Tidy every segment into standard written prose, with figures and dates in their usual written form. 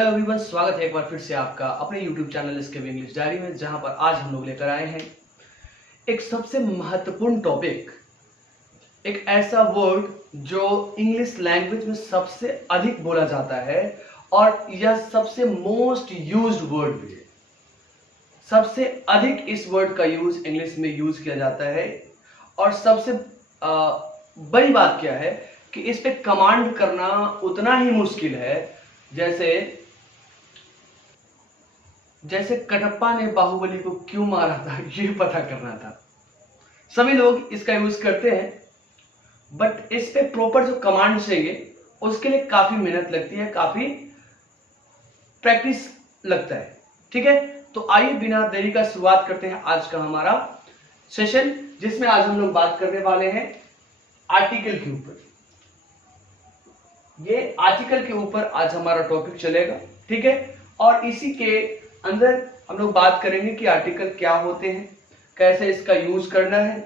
Hello everyone, स्वागत है एक बार फिर से आपका अपने YouTube channel SKB English diary में, जहां पर आज हम लोग लेकर आए हैं एक सबसे महत्वपूर्ण टॉपिक, एक ऐसा वर्ड जो इंग्लिश लैंग्वेज में सबसे अधिक बोला जाता है और यह सबसे मोस्ट यूज्ड वर्ड भी है। सबसे अधिक इस वर्ड का यूज इंग्लिश में यूज किया जाता है और सबसे बड़ी बात क्या है कि इस पे कमांड करना उतना ही मुश्किल है जैसे कटप्पा ने बाहुबली को क्यों मारा था ये पता करना था। सभी लोग इसका यूज करते हैं, बट इस पे प्रॉपर जो कमांड चाहिए उसके लिए काफी मेहनत लगती है, काफी प्रैक्टिस लगता है। ठीक है, तो आइए बिना देरी का शुरुआत करते हैं आज का हमारा सेशन, जिसमें आज हम लोग बात करने वाले हैं आर्टिकल के ऊपर। ये आर्टिकल के ऊपर आज हमारा टॉपिक चलेगा। ठीक है, और इसी के अंदर हम लोग बात करेंगे कि आर्टिकल क्या होते हैं, कैसे इसका यूज करना है,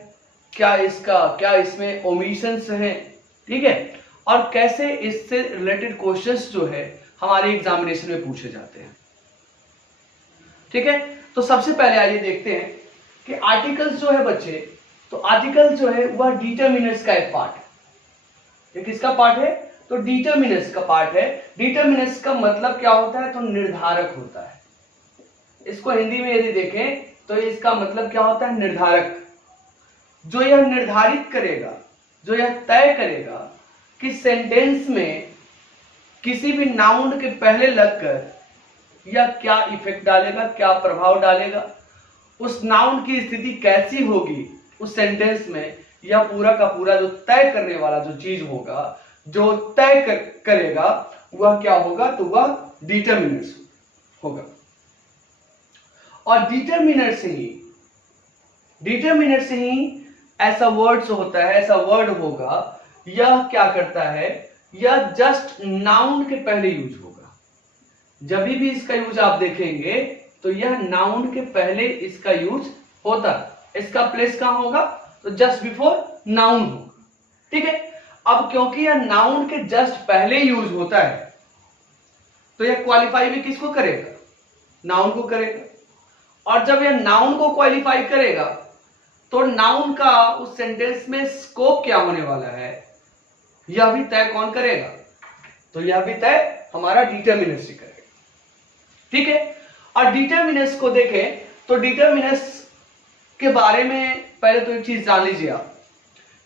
क्या इसमें ओमिशंस हैं, ठीक है, और कैसे इससे रिलेटेड क्वेश्चंस जो है हमारे एग्जामिनेशन में पूछे जाते हैं। ठीक है, तो सबसे पहले आइए देखते हैं कि आर्टिकल्स जो है बच्चे, तो आर्टिकल जो है वह डिटरमिनर्स का एक पार्ट है। ये किसका पार्ट है? तो डिटरमिनर्स का पार्ट है। डिटरमिनर्स का मतलब क्या होता है? तो निर्धारक होता है। इसको हिंदी में यदि देखें तो इसका मतलब क्या होता है? निर्धारक। जो यह निर्धारित करेगा, जो यह तय करेगा कि सेंटेंस में किसी भी नाउन के पहले लगकर यह क्या इफेक्ट डालेगा, क्या प्रभाव डालेगा, उस नाउन की स्थिति कैसी होगी उस सेंटेंस में, यह पूरा का पूरा जो तय करने वाला जो चीज होगा, जो तय करेगा वह क्या होगा? तो वह डिटरमिनर्स होगा। और डिटरमिनर से ही ऐसा वर्ड जो होता है, ऐसा वर्ड होगा, यह क्या करता है? यह जस्ट नाउन के पहले यूज होगा। जब भी इसका यूज आप देखेंगे तो यह नाउन के पहले इसका यूज होता है। इसका प्लेस कहां होगा? तो जस्ट बिफोर नाउन होगा। ठीक है, अब क्योंकि यह नाउन के जस्ट पहले यूज होता है तो यह क्वालिफाई भी किसको करेगा? नाउन को करेगा। और जब यह नाउन को क्वालिफाई करेगा तो नाउन का उस सेंटेंस में स्कोप क्या होने वाला है, यह भी तय कौन करेगा? तो यह भी तय हमारा डिटरमिनर्स ही करेगा। ठीक है, और डिटरमिनर्स को देखें तो डिटरमिनर्स के बारे में पहले तो एक चीज जान लीजिए आप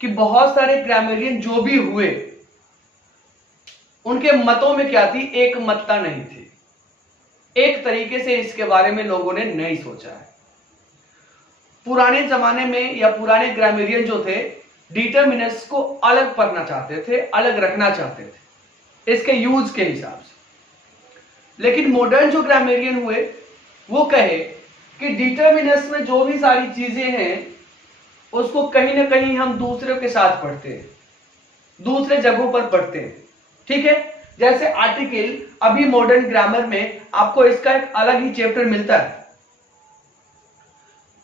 कि बहुत सारे ग्रामरियन जो भी हुए उनके मतों में क्या थी? एक मत्ता नहीं थी। एक तरीके से इसके बारे में लोगों ने नहीं सोचा है। पुराने जमाने में या पुराने ग्रामरियन जो थे, डिटरमिनर्स को अलग पढ़ना चाहते थे, अलग रखना चाहते थे इसके यूज के हिसाब से। लेकिन मॉडर्न जो ग्रामरियन हुए वो कहे कि डिटरमिनर्स में जो भी सारी चीजें हैं उसको कहीं ना कहीं हम दूसरों के साथ पढ़ते हैं, दूसरे जगहों पर पढ़ते हैं। ठीक है, जैसे आर्टिकल, अभी मॉडर्न ग्रामर में आपको इसका एक अलग ही चैप्टर मिलता है।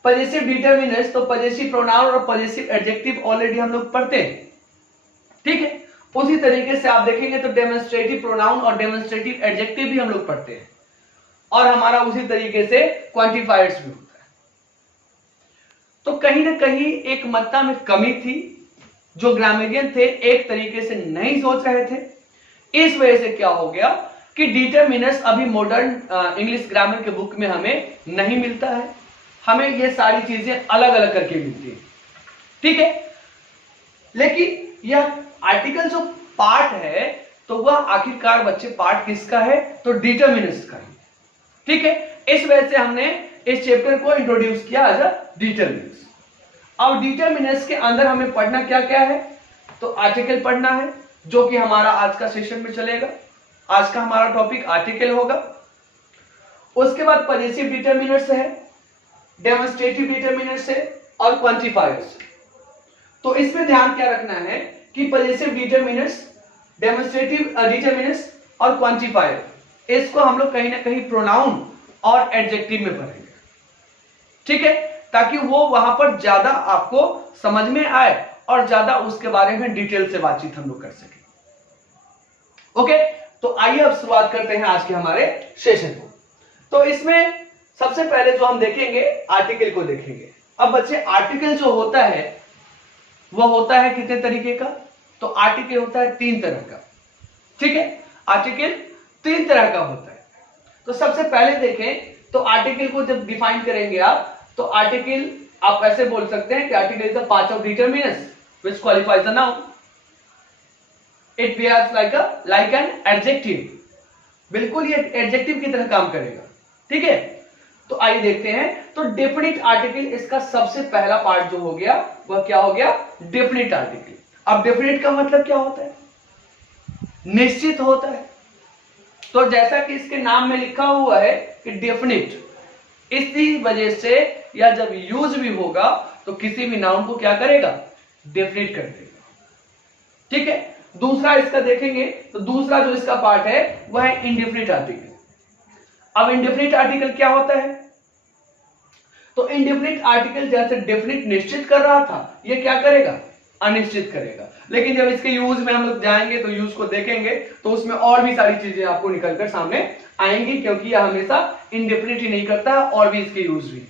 पजेसिव डिटरमिनर्स, तो पजेसिव प्रोनाउन और पजेसिव एडजेक्टिव ऑलरेडी हम लोग पढ़ते हैं। ठीक है, उसी तरीके से आप देखेंगे तो डेमोन्स्ट्रेटिव प्रोनाउन और डेमोन्स्ट्रेटिव एडजेक्टिव भी हम लोग पढ़ते हैं, और हमारा उसी तरीके से क्वांटिफायर्स भी होता है। तो कहीं ना कहीं एक मात्रा में कमी थी, जो ग्रामरियन थे एक तरीके से नहीं सोच रहे थे। इस वजह से क्या हो गया कि डिटरमिनर्स अभी मॉडर्न इंग्लिश ग्रामर के बुक में हमें नहीं मिलता है, हमें ये सारी चीजें अलग अलग करके मिलती है। ठीक है, लेकिन यह आर्टिकल जो पार्ट है तो वह आखिरकार बच्चे पार्ट किसका है? तो डिटरमिनर्स का ही। ठीक है, इस वजह से हमने इस चैप्टर को इंट्रोड्यूस किया एज अ डिटरमिनर्स। अब डिटरमिनर्स के अंदर हमें पढ़ना क्या क्या है? तो आर्टिकल पढ़ना है, जो कि हमारा आज का सेशन में चलेगा। आज का हमारा टॉपिक आर्टिकल होगा। उसके बाद पजेसिव डिटरमिनर्स है, डेमोन्स्ट्रेटिव डिटरमिनर्स है और क्वांटिफायर्स। तो इसमें ध्यान क्या रखना है कि पजेसिव डिटरमिनर्स, डेमोन्स्ट्रेटिव डिटरमिनर्स और क्वांटिफायर, इसको हम लोग कहीं ना कहीं प्रोनाउन और एडजेक्टिव में पढ़ेंगे। ठीक है, ताकि वो वहां पर ज्यादा आपको समझ में आए और ज्यादा उसके बारे में डिटेल से बातचीत हम लोग कर सके। ओके, तो आइए अब शुरुआत करते हैं आज के हमारे सेशन को। तो इसमें सबसे पहले जो हम देखेंगे आर्टिकल को देखेंगे। अब बच्चे आर्टिकल जो होता है वह होता है कितने तरीके का? तो आर्टिकल होता है 3 तरह का। ठीक है, आर्टिकल 3 तरह का होता है। तो सबसे पहले देखें तो आर्टिकल को जब डिफाइन करेंगे आप, तो आर्टिकल आप ऐसे बोल सकते हैं कि article is a part of determiners which qualifies the noun. It behaves like an adjective. बिल्कुल ये एडजेक्टिव की तरह काम करेगा। ठीक है, तो आइए देखते हैं। तो डेफिनिट आर्टिकल इसका सबसे पहला पार्ट जो हो गया वह क्या हो गया? Definite article. अब डेफिनिट का मतलब क्या होता है? निश्चित होता है। तो जैसा कि इसके नाम में लिखा हुआ है कि डेफिनिट, इसी वजह से या जब यूज भी होगा तो किसी भी नाउन को क्या करेगा? डेफिनिट कर देगा। ठीक है, दूसरा इसका देखेंगे तो दूसरा जो इसका पार्ट है वह है इंडेफिनिट आर्टिकल। अब इंडेफिनिट आर्टिकल क्या होता है? तो इंडेफिनिट आर्टिकल जैसे डेफिनिट निश्चित कर रहा था, ये क्या करेगा? अनिश्चित करेगा। लेकिन जब इसके यूज में हम लोग जाएंगे तो यूज को देखेंगे तो उसमें और भी सारी चीजें आपको निकलकर सामने आएंगी, क्योंकि यह हमेशा इंडेफिनिट ही नहीं करता और भी इसके यूज भी।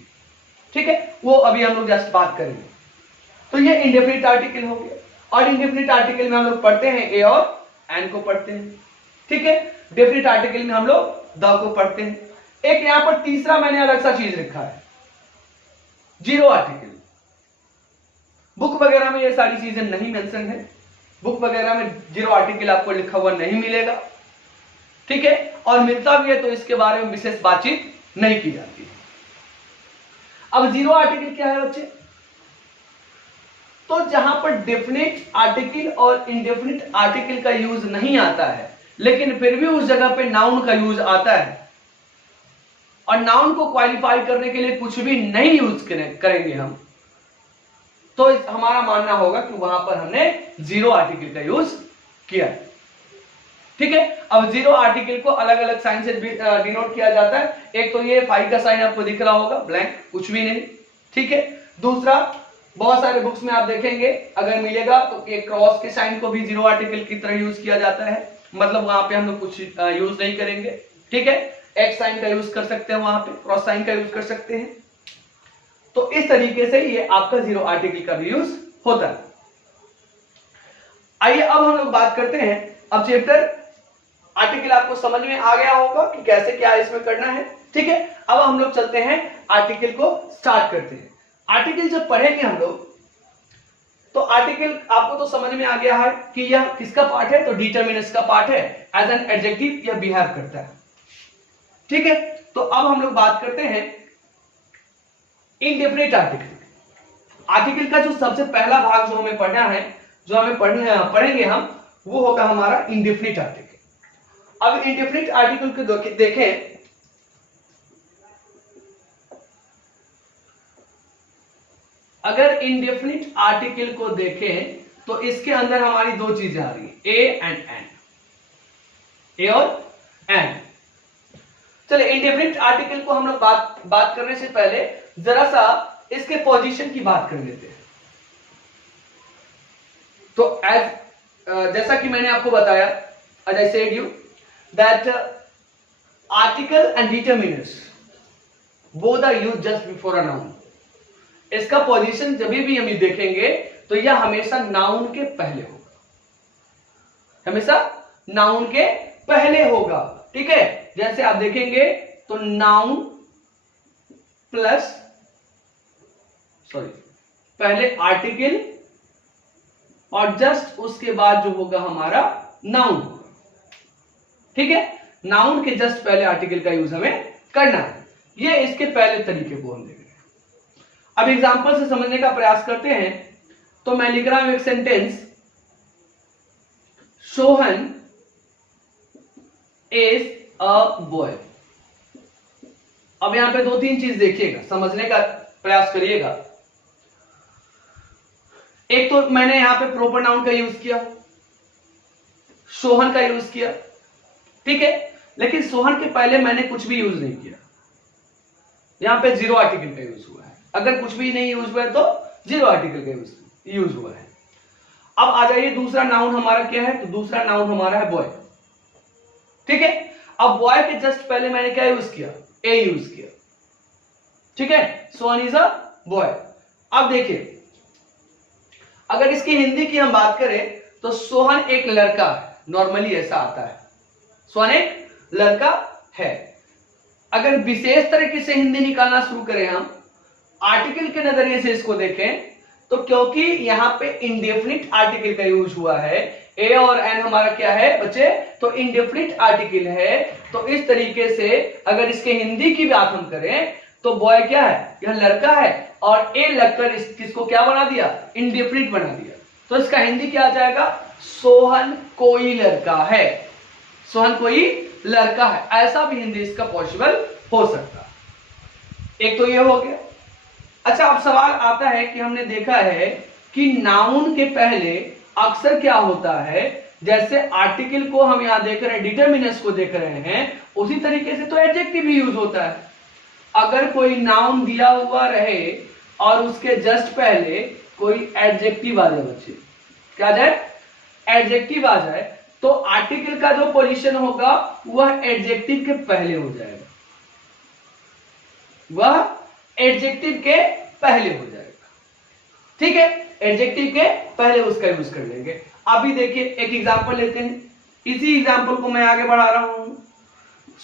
ठीक है, वो अभी हम लोग जस्ट बात करेंगे। तो ये इंडेफिनिट आर्टिकल हो गया। और इंडेफिनिट आर्टिकल में हम लोग पढ़ते हैं ए और एन को पढ़ते हैं। ठीक है, डेफिनिट आर्टिकल में हम लोग द को पढ़ते हैं। एक यहां पर तीसरा मैंने अलग सा चीज लिखा है, जीरो आर्टिकल। बुक वगैरह में ये सारी चीजें नहीं मेंशन है। बुक वगैरह में जीरो आर्टिकल आपको लिखा हुआ नहीं मिलेगा। ठीक है, और मिलता भी है तो इसके बारे में विशेष बातचीत नहीं की जाती है। अब जीरो आर्टिकल क्या है बच्चे? तो जहां पर डेफिनिट आर्टिकल और इंडेफिनिट आर्टिकल का यूज नहीं आता है, लेकिन फिर भी उस जगह पे नाउन का यूज आता है, और नाउन को क्वालिफाई करने के लिए कुछ भी नहीं यूज करेंगे हम, तो हमारा मानना होगा कि वहां पर हमने जीरो आर्टिकल का यूज किया। ठीक है, अब जीरो आर्टिकल को अलग अलग साइन से डिनोट किया जाता है। एक तो ये फाई का साइन आपको दिख रहा होगा, ब्लैंक, कुछ भी नहीं। ठीक है, दूसरा बहुत सारे बुक्स में आप देखेंगे अगर मिलेगा तो एक क्रॉस के साइन को भी जीरो आर्टिकल की तरह यूज किया जाता है, मतलब वहां पे हम लोग कुछ यूज नहीं करेंगे। ठीक है, एक्स साइन का यूज कर सकते हैं, वहां पे क्रॉस साइन का यूज कर सकते हैं। तो इस तरीके से ये आपका जीरो आर्टिकल का भी यूज होता है। आइए अब हम लोग बात करते हैं। अब चैप्टर आर्टिकल आपको समझ में आ गया होगा कि कैसे क्या इसमें करना है। ठीक है, अब हम लोग चलते हैं आर्टिकल को स्टार्ट करते हैं। आर्टिकल जब पढ़ेंगे हम लोग तो आर्टिकल आपको तो समझ में आ गया है कि यह किसका पार्ट है? तो डिटरमिनस का पार्ट है। एज एन एडजेक्टिव यह बिहेव करता है। ठीक है, तो अब हम लोग बात करते हैं इंडेफिनिट आर्टिकल। आर्टिकल का जो सबसे पहला भाग जो हमें पढ़ना है, जो हमें पढ़ेंगे हम, वो होगा हमारा इंडेफिनिट आर्टिकल। अब इंडेफिनिट आर्टिकल को देखें, अगर इंडेफिनिट आर्टिकल को देखें तो इसके अंदर हमारी दो चीजें आ रही है, ए एंड एन। ए और एन। चलिए इंडेफिनिट आर्टिकल को हम लोग बात करने से पहले जरा सा इसके पोजीशन की बात कर लेते हैं। तो जैसा कि मैंने आपको बताया, as I said you that article and determinants both are used just before a noun। इसका पोजीशन जब भी हम देखेंगे तो यह हमेशा नाउन के पहले होगा, हमेशा नाउन के पहले होगा। ठीक है, जैसे आप देखेंगे तो नाउन प्लस पहले आर्टिकल और जस्ट उसके बाद जो होगा हमारा नाउन। ठीक है, नाउन के जस्ट पहले आर्टिकल का यूज हमें करना है। ये इसके पहले तरीके को हम देख रहे हैं। अब एग्जांपल से समझने का प्रयास करते हैं। तो मैं लिख रहा हूं एक sentence, Sohan is a boy. अब यहां पे दो तीन चीज देखिएगा, समझने का प्रयास करिएगा। एक तो मैंने यहां पे प्रॉपर नाउन का यूज किया, सोहन का यूज किया। ठीक है, लेकिन सोहन के पहले मैंने कुछ भी यूज नहीं किया। यहां पे जीरो आर्टिकल का यूज हुआ है। अगर कुछ भी नहीं यूज हुआ है तो जीरो आर्टिकल का यूज हुआ है। अब आ जाइए दूसरा नाउन हमारा क्या है? तो दूसरा नाउन हमारा है बॉय। ठीक है। अब बॉय के जस्ट पहले मैंने क्या यूज किया, ए यूज किया, ठीक है। Sohan is a boy. अब देखिए अगर इसकी हिंदी की हम बात करें तो सोहन एक लड़का है, नॉर्मली ऐसा आता है, सोहन एक लड़का है। अगर विशेष तरीके से हिंदी निकालना शुरू करें हम, आर्टिकल के नजरिए से इसको देखें तो क्योंकि यहां पे इंडेफिनिट आर्टिकल का यूज हुआ है, ए और एन हमारा क्या है बच्चे, तो इंडेफिनिट आर्टिकल है, तो इस तरीके से अगर इसके हिंदी की बात हम करें तो बॉय क्या है, यह लड़का है, और ए लगकर किसको क्या बना दिया, इंडेफिनिट बना दिया। तो इसका हिंदी क्या आ जाएगा, सोहन कोई लड़का है, सोहन कोई लड़का है, ऐसा भी हिंदी इसका पॉसिबल हो सकता है। एक तो ये हो गया। अच्छा अब सवाल आता है कि हमने देखा है कि नाउन के पहले अक्सर क्या होता है, जैसे आर्टिकल को हम यहां देख रहे हैं, डिटरमिनेंट्स को देख रहे हैं, उसी तरीके से तो एडजेक्टिव भी यूज होता है। अगर कोई नाउन दिया हुआ रहे और उसके जस्ट पहले कोई एडजेक्टिव आ जाए बच्चे, क्या आ जाए, एडजेक्टिव आ जाए, तो आर्टिकल का जो पोजीशन होगा वह एडजेक्टिव के पहले हो जाएगा, वह एडजेक्टिव के पहले हो जाएगा, ठीक है। एडजेक्टिव के पहले उसका यूज कर लेंगे। अभी देखिए एक एग्जांपल लेते हैं, इसी एग्जांपल को मैं आगे बढ़ा रहा हूं।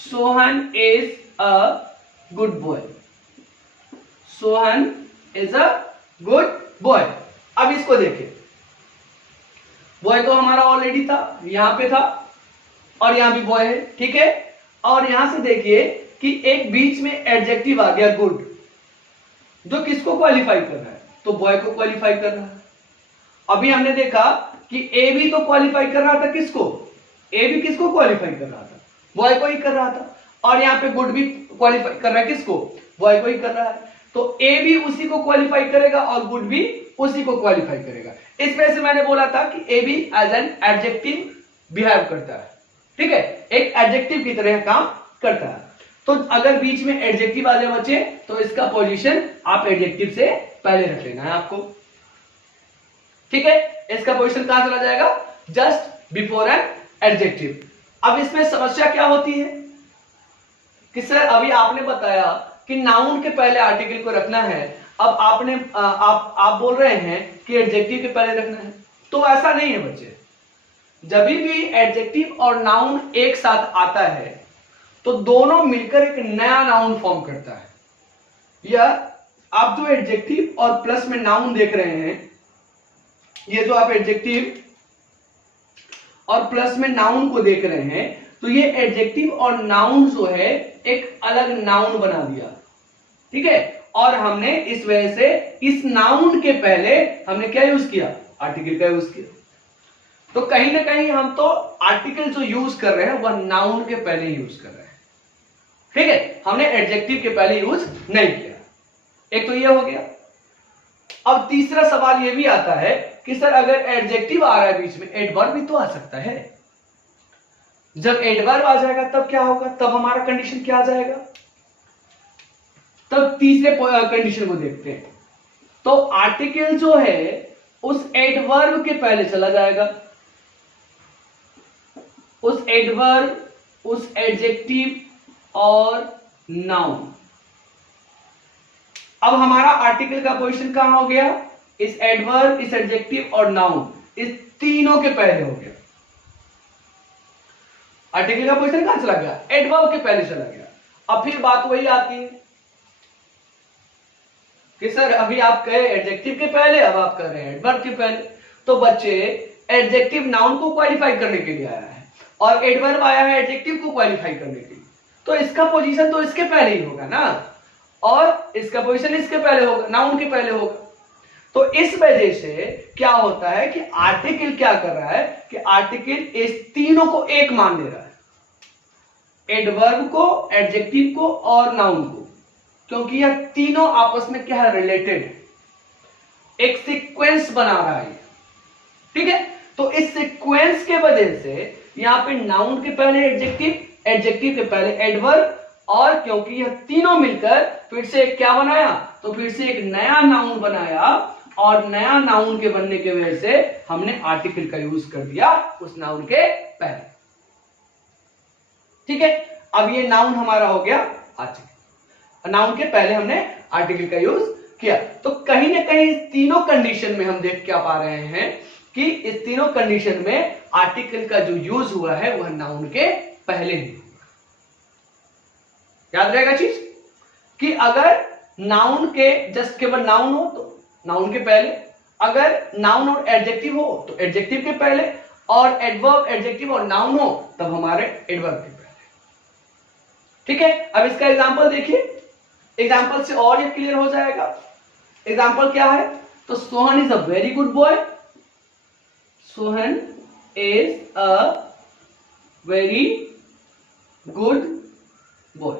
Sohan is a good boy, Sohan is a good boy. अब इसको देखिए, बॉय तो हमारा ऑलरेडी था, यहां पे था, और यहां भी बॉय है, ठीक है। और यहां से देखिए कि एक बीच में एडजेक्टिव आ गया गुड, जो किसको क्वालिफाई कर रहा है, तो बॉय को क्वालिफाई कर रहा है। अभी हमने देखा कि ए भी तो क्वालिफाई कर रहा था किसको, ए भी किसको क्वालिफाई कर रहा था, बॉय को ही कर रहा था, और यहाँ पे गुड भी क्वालिफाई कर रहा है किसको, बॉय को ही कर रहा है। तो ए भी उसी को क्वालिफाई करेगा और गुड भी उसी को क्वालिफाई करेगा। इस वजह से मैंने बोला था कि ए भी एज एन एडजेक्टिव बिहेव करता है, ठीक है, एक एडजेक्टिव की तरह काम करता है। तो अगर बीच में एडजेक्टिव आ जाए बच्चे तो इसका पोजीशन आप एडजेक्टिव से पहले रख लेना है आपको, ठीक है। इसका पोजीशन कहां चला जाएगा, जस्ट बिफोर एन एडजेक्टिव। अब इसमें समस्या क्या होती है कि सर अभी आपने बताया कि नाउन के पहले आर्टिकल को रखना है, अब आपने आप बोल रहे हैं कि एडजेक्टिव के पहले रखना है, तो ऐसा नहीं है बच्चे। जब भी एडजेक्टिव और नाउन एक साथ आता है तो दोनों मिलकर एक नया नाउन फॉर्म करता है। या आप जो एडजेक्टिव और प्लस में नाउन देख रहे हैं, ये जो आप एडजेक्टिव और प्लस में नाउन को देख रहे हैं, तो ये एडजेक्टिव और नाउन जो है एक अलग नाउन बना दिया, ठीक है। और हमने इस वजह से इस नाउन के पहले हमने क्या यूज किया, आर्टिकल का यूज किया। तो कहीं ना कहीं हम तो आर्टिकल जो यूज कर रहे हैं वह नाउन के पहले यूज कर रहे हैं, ठीक है, हमने एडजेक्टिव के पहले यूज नहीं किया। एक तो ये हो गया। अब तीसरा सवाल ये भी आता है कि सर अगर एडजेक्टिव आ रहा है बीच में, एडवर्ब भी तो आ सकता है। जब एडवर्ब आ जाएगा तब क्या होगा, तब हमारा कंडीशन क्या आ जाएगा, तब तीसरे कंडीशन को देखते हैं। तो आर्टिकल जो है उस एडवर्ब के पहले चला जाएगा, उस एडवर्ब, उस एडजेक्टिव और नाउन। अब हमारा आर्टिकल का पोजीशन कहां हो गया, इस एडवर्ब, इस एडजेक्टिव और नाउन, इस तीनों के पहले हो गया। आर्टिकल का पोजीशन कहां चला गया, एडवर्ब के पहले चला गया। अब फिर बात वही आती है कि सर अभी आप कहे एडजेक्टिव के पहले, अब आप कह रहे हैं एडवर्ब के पहले। तो बच्चे एडजेक्टिव नाउन को क्वालिफाई करने के लिए आया है और एडवर्ब आया है एडजेक्टिव को क्वालिफाई करने के लिए, तो इसका पोजीशन तो इसके पहले ही होगा ना, और इसका पोजीशन इसके पहले होगा, नाउन के पहले होगा। तो इस वजह से क्या होता है कि आर्टिकल क्या कर रहा है कि आर्टिकल इस तीनों को एक मान ले रहा है, एडवर्ब को, एडजेक्टिव को और नाउन को, क्योंकि यह तीनों आपस में क्या है, रिलेटेड, एक सीक्वेंस बना रहा है, ठीक है। तो इस सीक्वेंस के वजह से यहां पे नाउन के पहले एडजेक्टिव, एडजेक्टिव के पहले एडवर्ब, और क्योंकि यह तीनों मिलकर फिर से एक क्या बनाया, तो फिर से एक नया नाउन बनाया, और नया नाउन के बनने की वजह से हमने आर्टिकल का यूज कर दिया उस नाउन के पहले। ठीक है, अब ये नाउन हमारा हो गया आर्टिकल। नाउन के पहले हमने आर्टिकल का यूज किया। तो कहीं ना कहीं इस तीनों कंडीशन में हम देख क्या पा रहे हैं कि इस तीनों कंडीशन में आर्टिकल का जो यूज हुआ है वह नाउन के पहले ही हुआ। याद रहेगा चीज कि अगर नाउन के जस्ट केवल नाउन हो तो नाउन के पहले, अगर नाउन और एडजेक्टिव हो तो एडजेक्टिव के पहले, और एडवर्ब एडजेक्टिव और नाउन हो तब हमारे एडवर्ब के पहले। ठीक है, अब इसका एग्जांपल देखिए, एग्जांपल से और ये क्लियर हो जाएगा। एग्जांपल क्या है, तो Sohan is a very good boy. Sohan is a very good boy.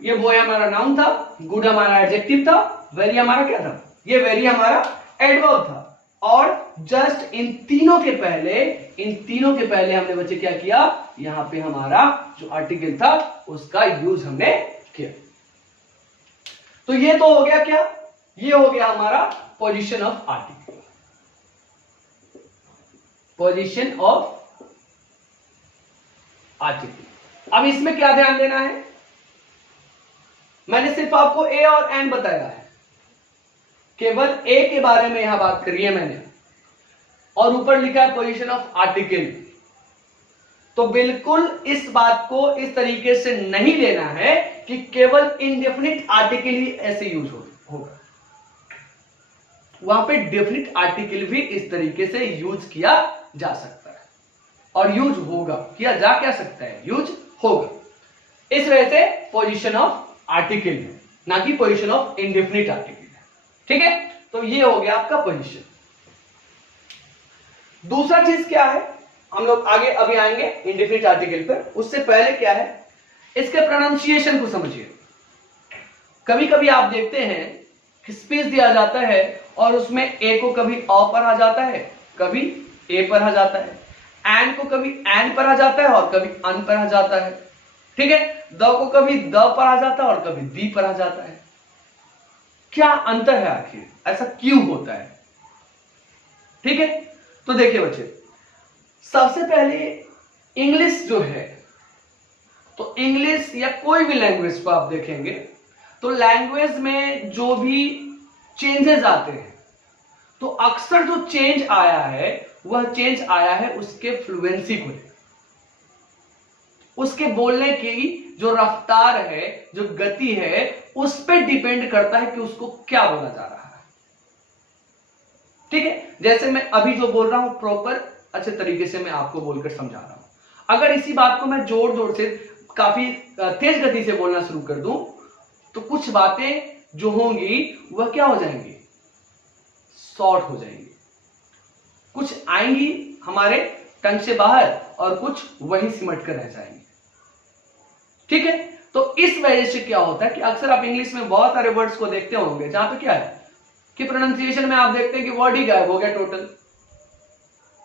ये बॉय हमारा नाउन था, गुड हमारा एडजेक्टिव था, वेरी हमारा क्या था, ये वेरी हमारा एडवर्ब था। और जस्ट इन तीनों के पहले हमने बच्चे क्या किया, यहां पे हमारा जो आर्टिकल था उसका यूज हमने किया। तो ये तो हो गया क्या, ये हो गया हमारा position of article, position of article. अब इसमें क्या ध्यान देना है, मैंने सिर्फ आपको ए और एन बताया है, केवल ए के बारे में यहां बात करी है मैंने, और ऊपर लिखा है पोजीशन ऑफ आर्टिकल। तो बिल्कुल इस बात को इस तरीके से नहीं लेना है कि केवल इंडेफिनिट आर्टिकल ही ऐसे यूज होगा, वहां पे डेफिनिट आर्टिकल भी इस तरीके से यूज किया जा सकता है, और यूज होगा, किया जा क्या सकता है, यूज होगा। इस वजह से पोजीशन ऑफ आर्टिकल है, ना कि पोजीशन ऑफ इंडेफिनिट आर्टिकल है। ठीक है, तो ये हो गया आपका पोजीशन। दूसरा चीज क्या है, हम लोग आगे अभी आएंगे इंडेफिनिट आर्टिकल पर, उससे पहले क्या है, इसके प्रोनाउंसिएशन को समझिए। कभी कभी आप देखते हैं कि स्पेस दिया जाता है और उसमें ए को कभी अ पर आ जाता है, कभी ए पर आ जाता है, एन को कभी एन पर आ जाता है और कभी अन पर आ जाता है। ठीक है, द को कभी द पर आ जाता है और कभी दी पर आ जाता है। क्या अंतर है आखिर, ऐसा क्यों होता है? ठीक है, तो देखिए बच्चे, सबसे पहले इंग्लिश जो है, तो इंग्लिश या कोई भी लैंग्वेज को आप देखेंगे तो लैंग्वेज में जो भी चेंजेस आते हैं, तो अक्सर जो चेंज आया है वह चेंज आया है उसके फ्लुएंसी को लेकर, उसके बोलने की जो रफ्तार है, जो गति है, उस पर डिपेंड करता है कि उसको क्या बोला जा रहा है। ठीक है, जैसे मैं अभी जो बोल रहा हूं प्रॉपर अच्छे तरीके से मैं आपको बोलकर समझा रहा हूं। अगर इसी बात को मैं जोर जोर से काफी तेज गति से बोलना शुरू कर दूं तो कुछ बातें जो होंगी वह क्या हो जाएंगी, शॉर्ट हो जाएंगी, कुछ आएंगी हमारे टंग से बाहर और कुछ वहीं सिमट कर रह जाएंगे। ठीक है, तो इस वजह से क्या होता है कि अक्सर आप इंग्लिश में बहुत सारे वर्ड्स को देखते होंगे जहां पे क्या है कि प्रोनाउंसिएशन में आप देखते हैं कि वर्ड ही गायब हो गया टोटल।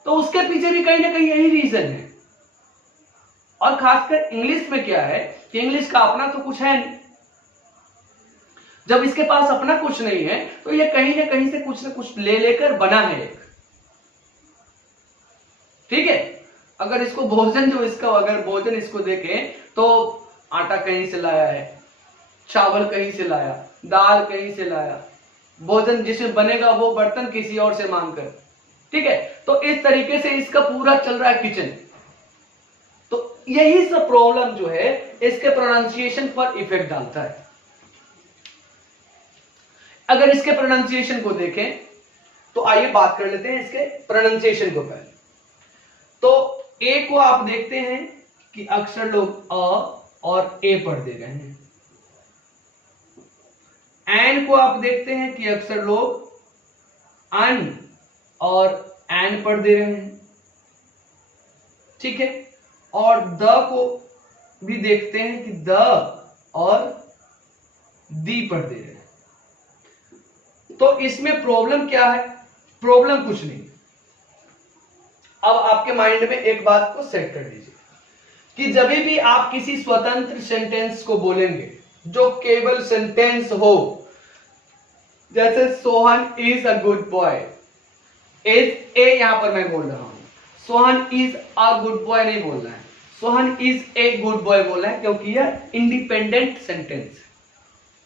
तो उसके पीछे भी कहीं ना कहीं यही रीजन है। और खासकर इंग्लिश में क्या है कि इंग्लिश का अपना तो कुछ है नहीं। जब इसके पास अपना कुछ नहीं है तो ये कहीं ना कहीं से कुछ ना कुछ ले लेकर बना है एक। ठीक है, अगर इसको भोजन जो इसका अगर भोजन इसको देखें तो आटा कहीं से लाया है, चावल कहीं से लाया, दाल कहीं से लाया, भोजन जिसमें बनेगा वो बर्तन किसी और से मांग कर। ठीक है, तो इस तरीके से इसका पूरा चल रहा है किचन। तो यही सब प्रॉब्लम जो है इसके प्रोनाउंसिएशन पर इफेक्ट डालता है। अगर इसके प्रोनाउंसिएशन को देखें तो आइए बात कर लेते हैं इसके प्रोनाउंसिएशन को पहले। तो ए को आप देखते हैं कि अक्सर लोग अ और ए पढ़ दे रहे हैं। एन को आप देखते हैं कि अक्सर लोग अन और एन पढ़ दे रहे हैं। ठीक है, और द को भी देखते हैं कि द और दी पढ़ दे रहे हैं। तो इसमें प्रॉब्लम क्या है? प्रॉब्लम कुछ नहीं। अब आपके माइंड में एक बात को सेट कर दीजिए कि जब भी आप किसी स्वतंत्र सेंटेंस को बोलेंगे जो केवल सेंटेंस हो, जैसे Sohan is a good boy, is a यहां पर मैं बोल रहा हूं, Sohan is a good boy नहीं बोलना है, Sohan is a good boy बोलना है, क्योंकि यह इंडिपेंडेंट सेंटेंस।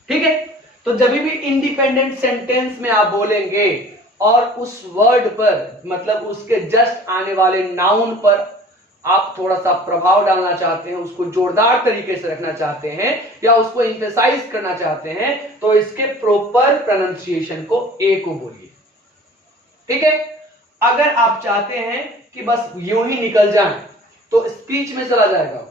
ठीक है, तो जब भी इंडिपेंडेंट सेंटेंस में आप बोलेंगे और उस वर्ड पर मतलब उसके जस्ट आने वाले नाउन पर आप थोड़ा सा प्रभाव डालना चाहते हैं, उसको जोरदार तरीके से रखना चाहते हैं या उसको एम्फेसाइज करना चाहते हैं, तो इसके प्रॉपर प्रोनाउंसिएशन को ए को बोलिए। ठीक है, अगर आप चाहते हैं कि बस यूं ही निकल जाए तो स्पीच में चला जाएगा।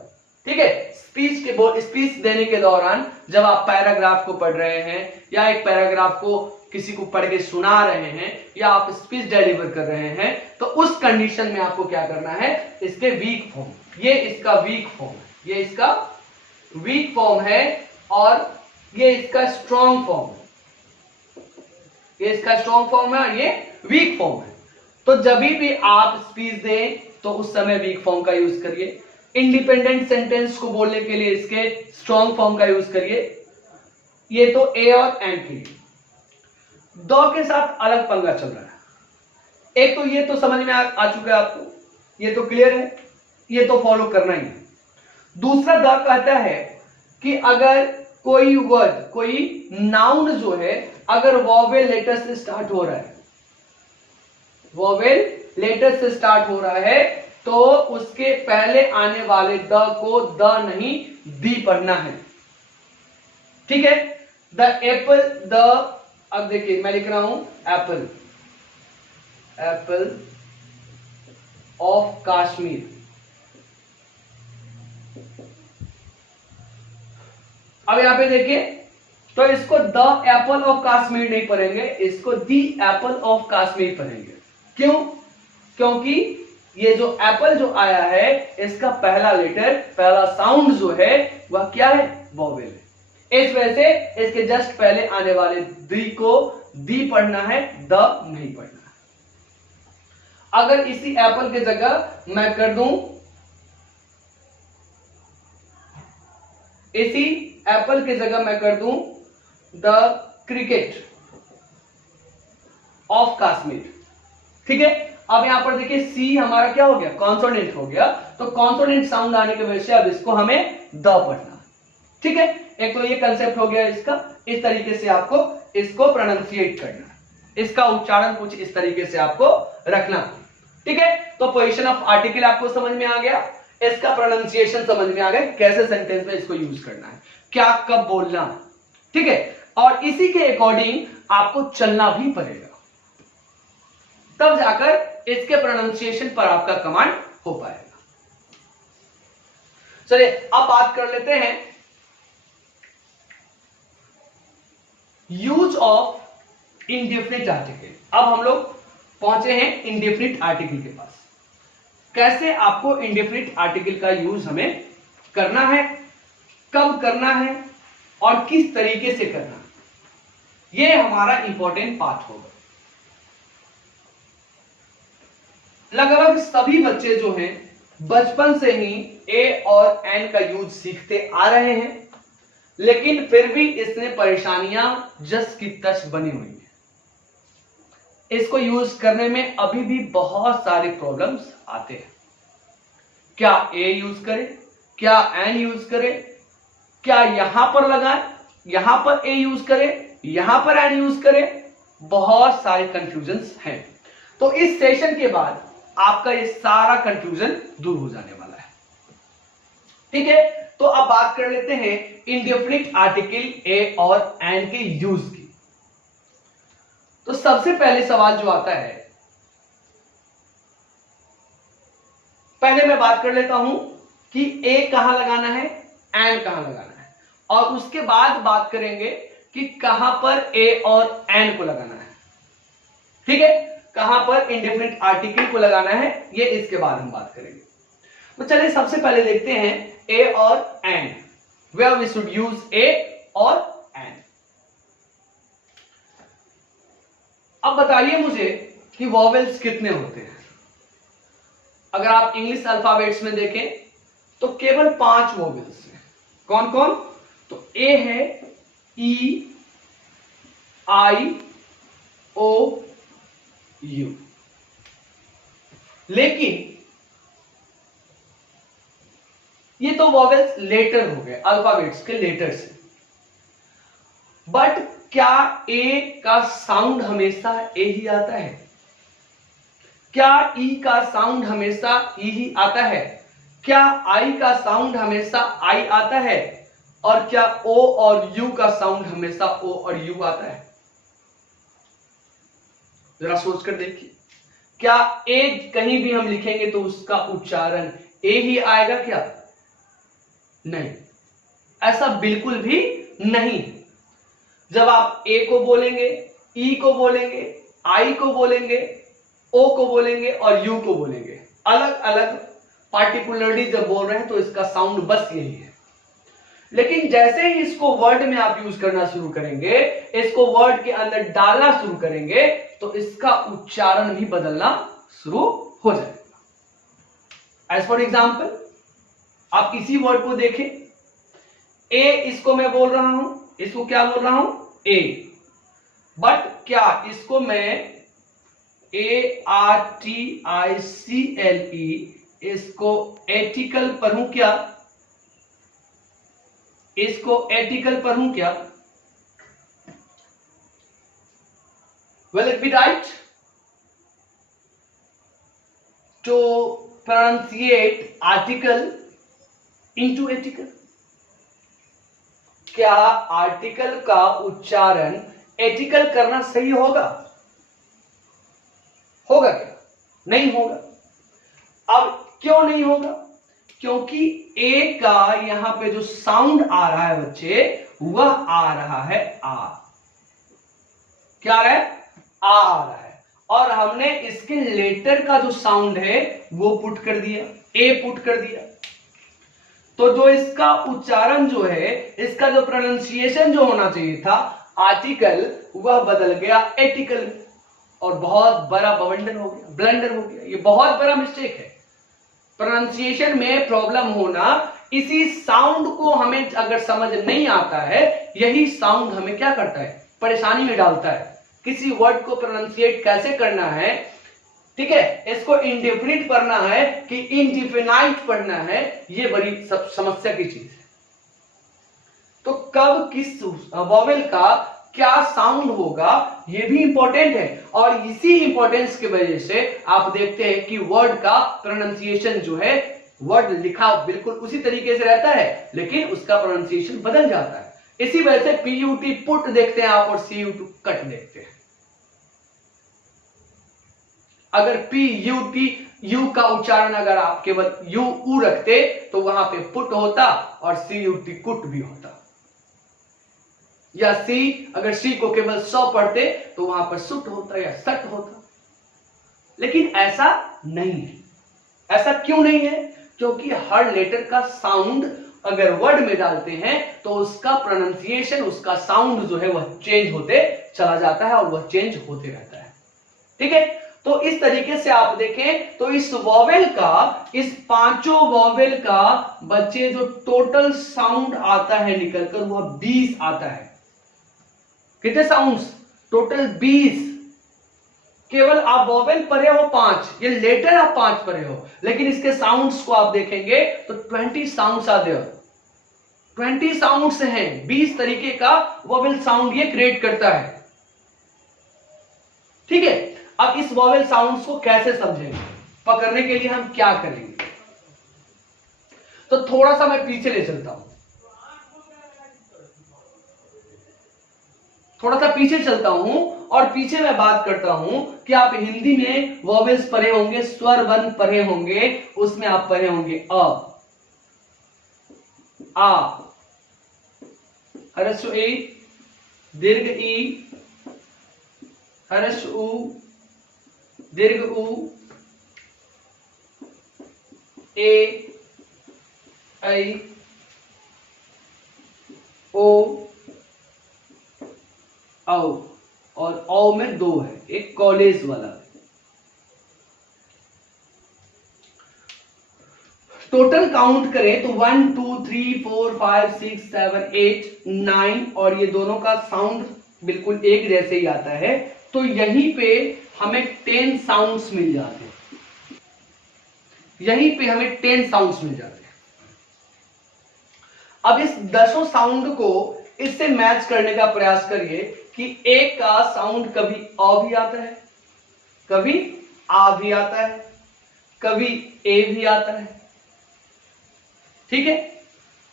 ठीक है, स्पीच देने के दौरान जब आप पैराग्राफ को पढ़ रहे हैं या एक पैराग्राफ को किसी को पढ़ के सुना रहे हैं या आप स्पीच डिलीवर कर रहे हैं, तो उस कंडीशन में आपको क्या करना है, इसके वीक फॉर्म, ये इसका वीक फॉर्म है, ये इसका वीक फॉर्म है और ये इसका स्ट्रॉन्ग फॉर्म है, ये इसका स्ट्रॉन्ग फॉर्म है और ये वीक फॉर्म है। तो जब भी आप स्पीच दें तो उस समय वीक फॉर्म का यूज करिए, इंडिपेंडेंट सेंटेंस को बोलने के लिए इसके स्ट्रॉन्ग फॉर्म का यूज करिए। ये तो ए और एंड के लिए। दो के साथ अलग पंगा चल रहा है। एक तो ये तो समझ में आ चुका है आपको, ये तो क्लियर है, ये तो फॉलो करना ही है। दूसरा द कहता है कि अगर कोई वर्ड, कोई नाउन जो है, अगर वॉवेल लेटर से स्टार्ट हो रहा है, वॉवेल लेटर से स्टार्ट हो रहा है, तो उसके पहले आने वाले द को द नहीं दी पढ़ना है। ठीक है, द एप्पल, द, अब देखिए मैं लिख रहा हूं एप्पल, एप्पल ऑफ कश्मीर। अब यहां पे देखिए, तो इसको द एप्पल ऑफ कश्मीर नहीं पढ़ेंगे, इसको दी एप्पल ऑफ कश्मीर पढ़ेंगे। क्यों? क्योंकि ये जो एप्पल जो आया है, इसका पहला लेटर, पहला साउंड जो है वह क्या है, वॉवेल है। इस वजह से इसके जस्ट पहले आने वाले दी को दी पढ़ना है, द नहीं पढ़ना है। अगर इसी एप्पल की जगह मैं कर दूं, इसी एप्पल की जगह मैं कर दूं द क्रिकेट ऑफ कश्मीर। ठीक है, अब यहां पर देखिए सी हमारा क्या हो गया, कॉन्सोनेंट हो गया, तो कॉन्सोनेंट साउंड आने की वजह से अब इसको हमें द पढ़ना। ठीक है, एक तो ये कंसेप्ट हो गया इसका, इस तरीके से आपको इसको प्रोनाउंसिएट करना, इसका उच्चारण कुछ इस तरीके से आपको रखना। ठीक है, तो पोजीशन ऑफ आर्टिकल आपको समझ में आ गया, इसका प्रोनाउंसिएशन समझ में आ गया, कैसे सेंटेंस में इसको यूज करना है, क्या कब बोलना है। ठीक है, और इसी के अकॉर्डिंग आपको चलना भी पड़ेगा, तब जाकर इसके प्रोनाउंसिएशन पर आपका कमांड हो पाएगा। चलिए अब बात कर लेते हैं यूज ऑफ इंडेफिनिट आर्टिकल। अब हम लोग पहुंचे हैं इंडेफिनिट आर्टिकल के पास। कैसे आपको इंडेफिनिट आर्टिकल का यूज हमें करना है, कब करना है और किस तरीके से करना है, यह हमारा इंपॉर्टेंट पार्ट होगा। लगभग सभी बच्चे जो हैं बचपन से ही ए और एन का यूज सीखते आ रहे हैं, लेकिन फिर भी इसमें परेशानियां जस की तस बनी हुई है। इसको यूज करने में अभी भी बहुत सारे प्रॉब्लम्स आते हैं। क्या ए यूज करें, क्या एन यूज करें, क्या यहां पर लगाएं, यहां पर ए यूज करें, यहां पर एन यूज करें, बहुत सारे कंफ्यूजन्स हैं। तो इस सेशन के बाद आपका ये सारा कंफ्यूजन दूर हो जाने वाला है। ठीक है, तो अब बात कर लेते हैं इंडेफिनिट आर्टिकल ए और एन के यूज की। तो सबसे पहले सवाल जो आता है, पहले मैं बात कर लेता हूं कि ए कहां लगाना है, एन कहां लगाना है, और उसके बाद बात करेंगे कि कहां पर ए और एन को लगाना है। ठीक है, कहां पर इंडेफिनिट आर्टिकल को लगाना है, ये इसके बाद हम बात करेंगे। तो चलिए सबसे पहले देखते हैं ए और an, where we should use a और एन। अब बताइए मुझे कि वॉवेल्स कितने होते हैं। अगर आप इंग्लिश अल्फाबेट्स में देखें तो केवल 5 वॉवेल्स हैं। कौन कौन? तो ए है ई, आई, ओ, यू। लेकिन ये तो वॉवेल्स लेटर हो गए, अल्फाबेट्स के लेटर से। बट क्या ए का साउंड हमेशा ए ही आता है? क्या ई का साउंड हमेशा ई ही आता है? क्या आई का साउंड हमेशा आई आता है? और क्या ओ और यू का साउंड हमेशा ओ और यू आता है? जरा सोच कर देखिए, क्या ए कहीं भी हम लिखेंगे तो उसका उच्चारण ए ही आएगा क्या? नहीं, ऐसा बिल्कुल भी नहीं। जब आप ए को बोलेंगे, ई को बोलेंगे, आई को बोलेंगे, ओ को बोलेंगे और यू को बोलेंगे, अलग अलग पार्टिकुलरली जब बोल रहे हैं तो इसका साउंड बस यही है। लेकिन जैसे ही इसको वर्ड में आप यूज करना शुरू करेंगे, इसको वर्ड के अंदर डालना शुरू करेंगे, तो इसका उच्चारण भी बदलना शुरू हो जाएगा। एज फॉर एग्जाम्पल, आप इसी वर्ड को देखें, ए इसको मैं बोल रहा हूं, इसको क्या बोल रहा हूं? ए। बट क्या इसको मैं ARTICLE इसको एटिकल पढ़ूं क्या? इसको एटिकल पढ़ूं क्या? Will it be right to pronunciate article into एटिकल? क्या आर्टिकल का उच्चारण एटिकल करना सही होगा? होगा क्या? नहीं होगा। अब क्यों नहीं होगा? क्योंकि ए का यहां पे जो साउंड आ रहा है बच्चे, वह आ रहा है आ। क्या आ रहा है? आ रहा है। और हमने इसके लेटर का जो साउंड है वो पुट कर दिया, ए पुट कर दिया। तो जो इसका उच्चारण जो है, इसका जो प्रोनाउंसिएशन जो होना चाहिए था आर्टिकल, वह बदल गया एटिकल, और बहुत बड़ा ब्लंडर हो गया, ब्लंडर हो गया। ये बहुत बड़ा मिस्टेक है। प्रोनाउंसिएशन में प्रॉब्लम होना, इसी साउंड को हमें अगर समझ नहीं आता है, यही साउंड हमें क्या करता है? परेशानी में डालता है। किसी वर्ड को प्रोनाउंसिएट कैसे करना है, ठीक है, इसको इंडेफिनिट पढ़ना है कि इनडिफिनाइट पढ़ना है, ये बड़ी सब समस्या की चीज है। तो कब किस वॉवेल का क्या साउंड होगा, ये भी इंपॉर्टेंट है। और इसी इंपॉर्टेंस की वजह से आप देखते हैं कि वर्ड का प्रोनाउंसिएशन जो है, वर्ड लिखा बिल्कुल उसी तरीके से रहता है, लेकिन उसका प्रोनाउंसिएशन बदल जाता है। इसी वजह से PUT पुट देखते हैं आप, और CUT कट देखते हैं। अगर PUT यू का उच्चारण अगर आप केवल यू ऊ रखते तो वहां पे पुट होता, और CUT कुट भी होता। या सी, अगर सी को केवल सौ पढ़ते तो वहां पर सुट होता या सट होता। लेकिन ऐसा नहीं है। ऐसा क्यों नहीं है? क्योंकि हर लेटर का साउंड अगर वर्ड में डालते हैं तो उसका प्रोनाउंसिएशन, उसका साउंड जो है वह चेंज होते चला जाता है, और वह चेंज होते रहता है। ठीक है, तो इस तरीके से आप देखें तो इस वॉवेल का, इस पांचों वॉवेल का बच्चे जो टोटल साउंड आता है निकलकर, वह 20 आता है। कितने साउंड्स? टोटल 20। केवल आप वॉवेल पढ़े हो 5, ये लेटर आप 5 पढ़े हो, लेकिन इसके साउंड्स को आप देखेंगे तो 20 साउंड्स आते हो। 20 साउंड्स हैं, 20 तरीके का वॉवेल साउंड ये क्रिएट करता है। ठीक है, अब इस वॉवेल साउंड्स को कैसे समझेंगे, पकड़ने के लिए हम क्या करेंगे? तो थोड़ा सा मैं पीछे ले चलता हूं, थोड़ा सा पीछे चलता हूं, और पीछे मैं बात करता हूं कि आप हिंदी में वॉवेल्स पढ़े होंगे, स्वर वर्ण पढ़े होंगे, उसमें आप पढ़े होंगे अ, आ, ह्रस्व ए, दीर्घ ई, ह्रस्व उ, दीर्घ उ, ए, ऐ, ओ, औ, और औ में 2 है, एक कॉलेज वाला। टोटल काउंट करें तो 1 2 3 4 5 6 7 8 9, और ये दोनों का साउंड बिल्कुल एक जैसे ही आता है। तो यहीं पे हमें 10 साउंड्स मिल जाते हैं, यहीं पे हमें 10 साउंड्स मिल जाते हैं। अब इस 10 साउंड को इससे मैच करने का प्रयास करिए कि ए का साउंड कभी अ भी आता है, कभी आ भी आता है, कभी ए भी आता है। ठीक है,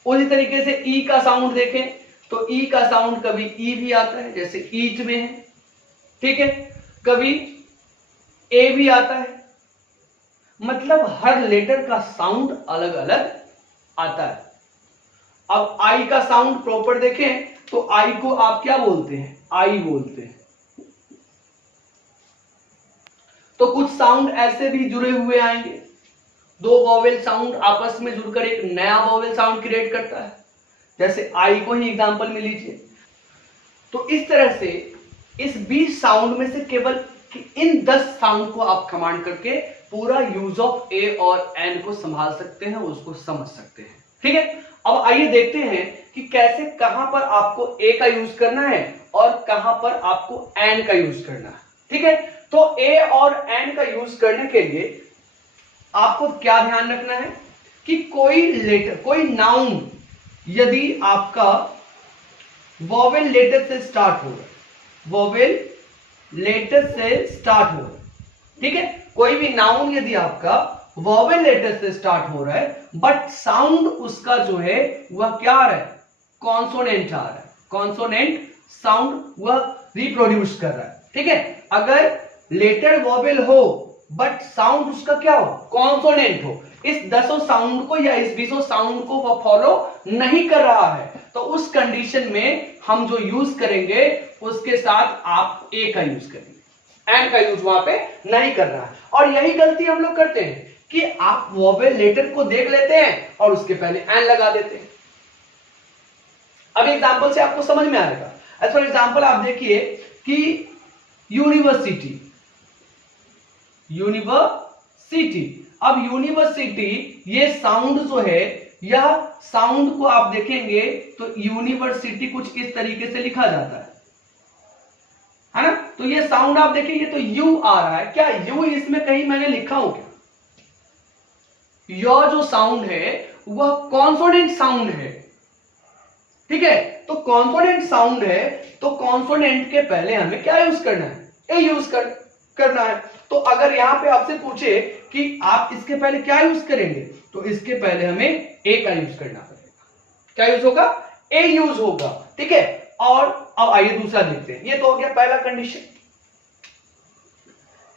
उसी तरीके से ई का साउंड देखें तो ई का साउंड कभी ई भी आता है, जैसे ईट में है। ठीक है, कभी ए भी आता है। मतलब हर लेटर का साउंड अलग अलग आता है। अब आई का साउंड प्रॉपर देखें तो आई को आप क्या बोलते हैं, आई बोलते हैं। तो कुछ साउंड ऐसे भी जुड़े हुए आएंगे, दो वॉवेल साउंड आपस में जुड़कर एक नया वॉवेल साउंड क्रिएट करता है, जैसे आई को ही एग्जांपल में लीजिए। तो इस तरह से इस 20 साउंड में से केवल इन 10 साउंड को आप कमांड करके पूरा यूज ऑफ ए और एन को संभाल सकते हैं, उसको समझ सकते हैं। ठीक है, अब आइए देखते हैं कि कैसे, कहां पर आपको ए का यूज करना है और कहां पर आपको एन का यूज करना है। ठीक है, तो ए और एन का यूज करने के लिए आपको क्या ध्यान रखना है कि कोई लेटर, कोई नाउन यदि आपका वॉवेल लेटर से स्टार्ट हो रहा है, वॉवेल लेटर से स्टार्ट हो रहा है, ठीक है, कोई भी नाउन यदि आपका वॉवेल लेटर से स्टार्ट हो रहा है बट साउंड उसका जो है वह क्या आ रहा है, कॉन्सोनेंट आ रहा है, कॉन्सोनेंट साउंड वह रिप्रोड्यूस कर रहा है। ठीक है, अगर लेटर वॉवेल हो बट साउंड उसका क्या हो, कॉन्सोनेंट हो, इस 10 साउंड को या इस 20 साउंड को वह फॉलो नहीं कर रहा है, तो उस कंडीशन में हम जो यूज करेंगे उसके साथ आप ए का यूज करेंगे, एन का यूज वहां पे नहीं कर रहा है। और यही गलती हम लोग करते हैं कि आप वॉवेल लेटर को देख लेते हैं और उसके पहले एन लगा देते हैं। अब एग्जांपल से आपको समझ में आएगा। एज फॉर एग्जांपल आप देखिए कि यूनिवर्सिटी, यूनिवर्सिटी, अब यूनिवर्सिटी ये साउंड जो है, यह साउंड को आप देखेंगे तो यूनिवर्सिटी कुछ इस तरीके से लिखा जाता है ना। तो ये साउंड आप देखिए, तो यू आ रहा है, क्या यू इसमें कहीं मैंने लिखा हूं क्या? यह जो साउंड है वह कॉन्सोनेंट साउंड है। ठीक है, तो कॉन्सोनेंट साउंड है, तो कॉन्सोनेंट के पहले हमें क्या यूज करना है, ए यूज करना है। तो अगर यहां पे आपसे पूछे कि आप इसके पहले क्या यूज करेंगे, तो इसके पहले हमें ए का यूज करना पड़ेगा। क्या यूज होगा, ए यूज होगा। ठीक है, और अब आइए दूसरा देखते हैं। ये तो हो गया पहला कंडीशन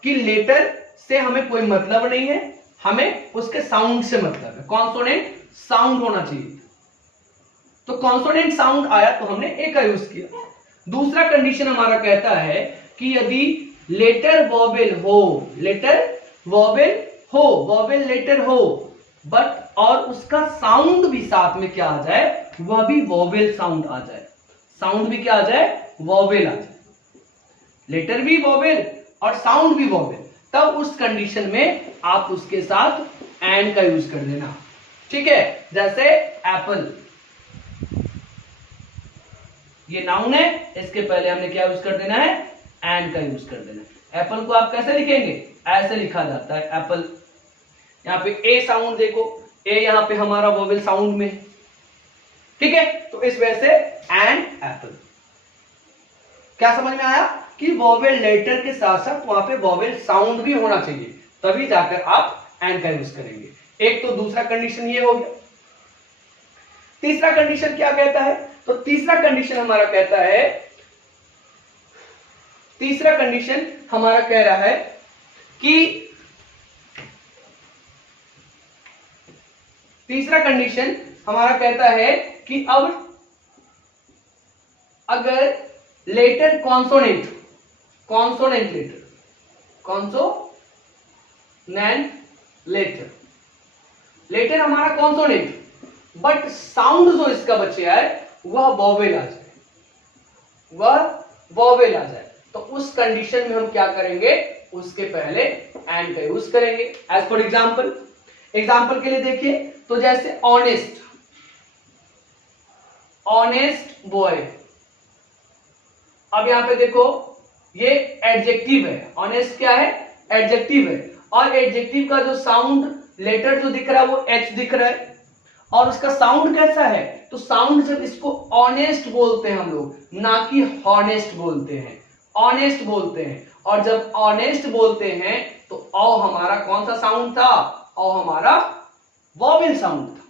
कि लेटर से हमें कोई मतलब नहीं है, हमें उसके साउंड से मतलब है, कॉन्सोनेंट साउंड होना चाहिए। तो कॉन्सोनेंट साउंड आया तो हमने ए का यूज किया। दूसरा कंडीशन हमारा कहता है कि यदि लेटर वॉवेल हो, लेटर वॉवेल हो, वॉवेल लेटर हो बट और उसका साउंड भी साथ में क्या आ जाए, वह भी वॉवेल साउंड आ जाए, साउंड भी क्या आ जाए, वॉवेल आ जाए, लेटर भी वॉवेल और साउंड भी वॉवेल, तब उस कंडीशन में आप उसके साथ एंड का यूज कर देना। ठीक है, जैसे एप्पल, ये नाउन है, इसके पहले हमने क्या यूज कर देना है, एंड का यूज कर देना है। एप्पल को आप कैसे लिखेंगे, ऐसे लिखा जाता है एप्पल। यहां पे ए साउंड देखो, ए यहां पे हमारा वोवेल साउंड में है। ठीक है, तो इस वजह से एंड एप्पल। क्या समझ में आया कि वोवेल लेटर के साथ साथ वहां पे वोवेल साउंड भी होना चाहिए, तभी जाकर आप एंड का यूज करेंगे। एक तो दूसरा कंडीशन ये हो गया। तीसरा कंडीशन क्या कहता है, तो तीसरा कंडीशन हमारा कहता है, तीसरा कंडीशन हमारा कह रहा है कि तीसरा कंडीशन हमारा कहता है कि अब अगर letter consonant, consonant letter, consonant letter, letter हमारा कॉन्सोनेंट बट साउंड जो इसका बचे है वह वोवेल आ जाए, वह वोवेल आ जाए, तो उस कंडीशन में हम क्या करेंगे, उसके पहले एंड का यूज करेंगे। एज फॉर एग्जाम्पल, एग्जाम्पल के लिए देखिए, तो जैसे ऑनेस्ट, ऑनेस्ट बॉय। अब यहां पे देखो ये एडजेक्टिव है, ऑनेस्ट क्या है, एडजेक्टिव है, और एडजेक्टिव का जो साउंड लेटर जो दिख रहा है वो एच दिख रहा है, और उसका साउंड कैसा है, तो साउंड जब इसको ऑनेस्ट बोलते हैं हम लोग, ना कि हॉनेस्ट बोलते हैं, ऑनेस्ट बोलते हैं। और जब ऑनेस्ट बोलते हैं तो औ हमारा कौन सा साउंड था, औ हमारा वॉवेल साउंड था।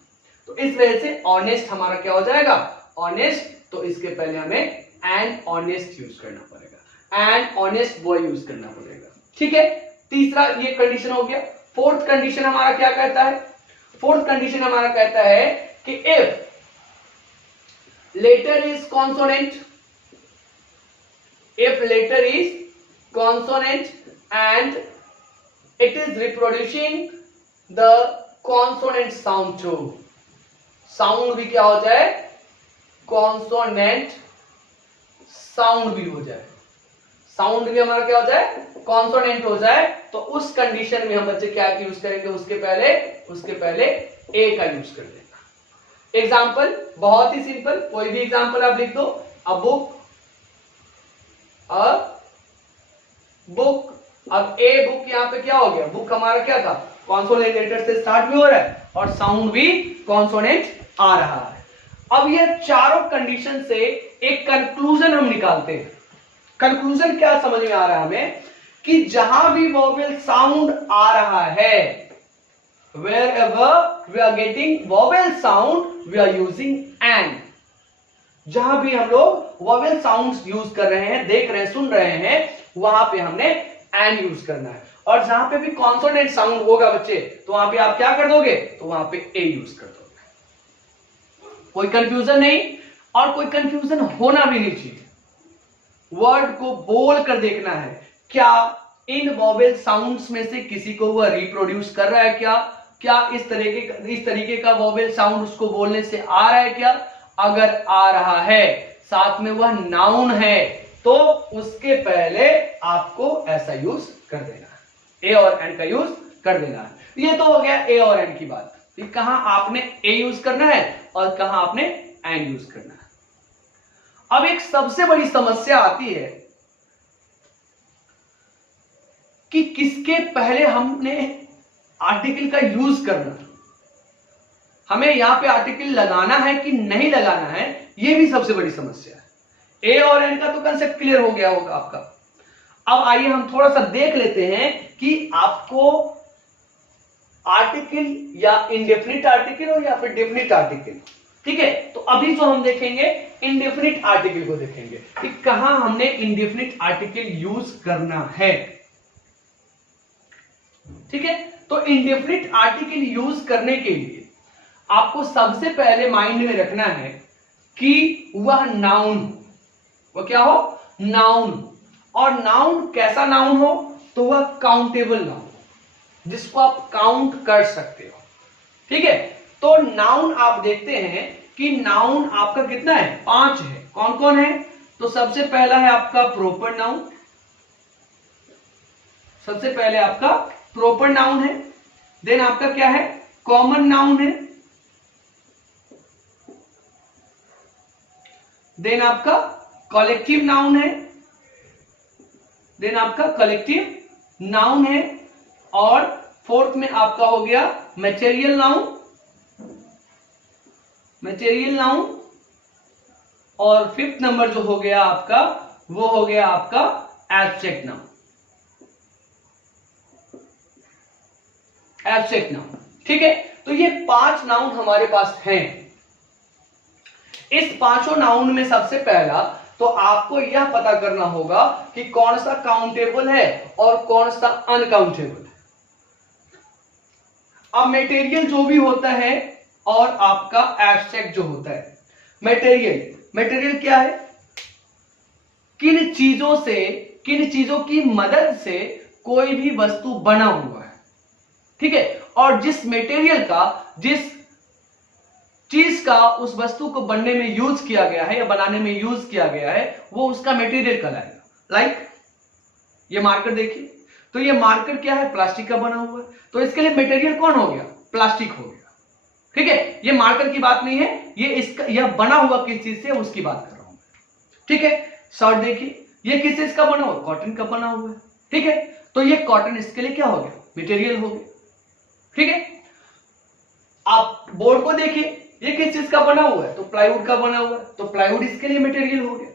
तो इस वजह से ऑनेस्ट हमारा क्या हो जाएगा, ऑनेस्ट। तो इसके पहले हमें एन ऑनेस्ट यूज करना पड़ेगा, एन ऑनेस्ट बॉय यूज करना पड़ेगा। ठीक है, तीसरा ये कंडीशन हो गया। फोर्थ कंडीशन हमारा क्या कहता है, फोर्थ कंडीशन हमारा कहता है कि if letter is consonant, if letter is consonant and it is reproducing the consonant sound too, sound भी क्या हो जाए, कॉन्सोनेंट साउंड भी हो जाए, साउंड भी हमारा क्या हो जाए, कॉन्सोनेंट हो जाए, तो उस कंडीशन में हम बच्चे क्या यूज करेंगे, उसके पहले ए का यूज कर देना। एग्जाम्पल बहुत ही सिंपल, कोई भी एग्जाम्पल आप लिख दो। A book, book. अब ए बुक यहां पे क्या हो गया, बुक हमारा क्या था, कॉन्सोनेंट लेटर से स्टार्ट भी हो रहा है और साउंड भी कॉन्सोनेंट आ रहा है। अब ये चारों कंडीशन से एक कंक्लूजन हम निकालते हैं। कंक्लूजन क्या समझ में आ रहा है हमें, कि जहां भी वोवेल साउंड आ रहा है, wherever we are getting vowel sound we are using an। जहां भी हम लोग वोवेल साउंड्स यूज कर रहे हैं, देख रहे हैं, सुन रहे हैं, वहां पे हमने एन यूज करना है। और जहां पे भी कॉन्सोनेंट साउंड होगा बच्चे, तो वहां पे आप क्या कर दोगे, तो वहां पे ए यूज कर दोगे। कोई कंफ्यूजन नहीं, और कोई कंफ्यूजन होना भी नहीं चाहिए। वर्ड को बोल कर देखना है, क्या इन वोवेल साउंड्स में से किसी को वह रिप्रोड्यूस कर रहा है, क्या इस तरीके का वोवेल साउंड उसको बोलने से आ रहा है क्या। अगर आ रहा है, साथ में वह नाउन है, तो उसके पहले आपको ऐसा यूज कर देना है, ए और एन का यूज कर देना है। ये तो हो गया ए और एन की बात, कि कहां आपने ए यूज करना है और कहां आपने एन यूज करना है। अब एक सबसे बड़ी समस्या आती है कि किसके पहले हमने आर्टिकल का यूज करना, हमें यहां पे आर्टिकल लगाना है कि नहीं लगाना है, यह भी सबसे बड़ी समस्या है। ए और एन का तो कंसेप्ट क्लियर हो गया होगा आपका। अब आइए हम थोड़ा सा देख लेते हैं कि आपको आर्टिकल या इंडेफिनिट आर्टिकल हो या फिर डेफिनिट आर्टिकल। ठीक है, तो अभी जो हम देखेंगे इंडेफिनिट आर्टिकल को देखेंगे कि कहां हमने इंडेफिनिट आर्टिकल यूज करना है। ठीक है, तो इंडेफिनिट आर्टिकल यूज करने के लिए आपको सबसे पहले माइंड में रखना है कि वह नाउन, वह क्या हो, नाउन। और नाउन कैसा नाउन हो, तो वह काउंटेबल नाउन, जिसको आप काउंट कर सकते हो। ठीक है, तो नाउन आप देखते हैं कि नाउन आपका कितना है, 5 है। कौन कौन है, तो सबसे पहला है आपका प्रॉपर नाउन, सबसे पहले आपका प्रॉपर नाउन है। देन आपका क्या है, कॉमन नाउन है। देन आपका कलेक्टिव नाउन है। देन आपका कलेक्टिव नाउन है। और फोर्थ में आपका हो गया मैटेरियल नाउन, मैटेरियल नाउन। और फिफ्थ नंबर जो हो गया आपका, वो हो गया आपका एब्स्ट्रैक्ट नाउन, एब्स्ट्रैक्ट नाउन। ठीक है, तो ये 5 नाउन हमारे पास हैं। इस 5 नाउन में सबसे पहला तो आपको यह पता करना होगा कि कौन सा काउंटेबल है और कौन सा अनकाउंटेबल है। अब मटेरियल जो भी होता है और आपका एब्स्ट्रैक्ट जो होता है, मटेरियल, मटेरियल क्या है, किन चीजों की मदद से कोई भी वस्तु बना हुआ है। ठीक है, और जिस मटेरियल का, जिस चीज का उस वस्तु को बनने में यूज किया गया है या बनाने में यूज किया गया है, वो उसका मटेरियल कहलाएगा। लाइक ये मार्कर देखिए, तो ये मार्कर क्या है, प्लास्टिक का बना हुआ है, तो इसके लिए मटेरियल कौन हो गया, प्लास्टिक हो गया। ठीक है, ये मार्कर की बात नहीं है, ये इसका, यह बना हुआ किस चीज से उसकी बात कर रहा हूं। ठीक है, शर्ट देखिए, ये किस चीज का बना हुआ, कॉटन का बना हुआ है। ठीक है, तो ये कॉटन इसके लिए क्या हो गया, मटेरियल हो गया। ठीक है, आप बोर्ड को देखिए, ये किस चीज का बना हुआ है, तो प्लाईवुड का बना हुआ है, तो प्लाईवुड इसके लिए मटेरियल हो गया।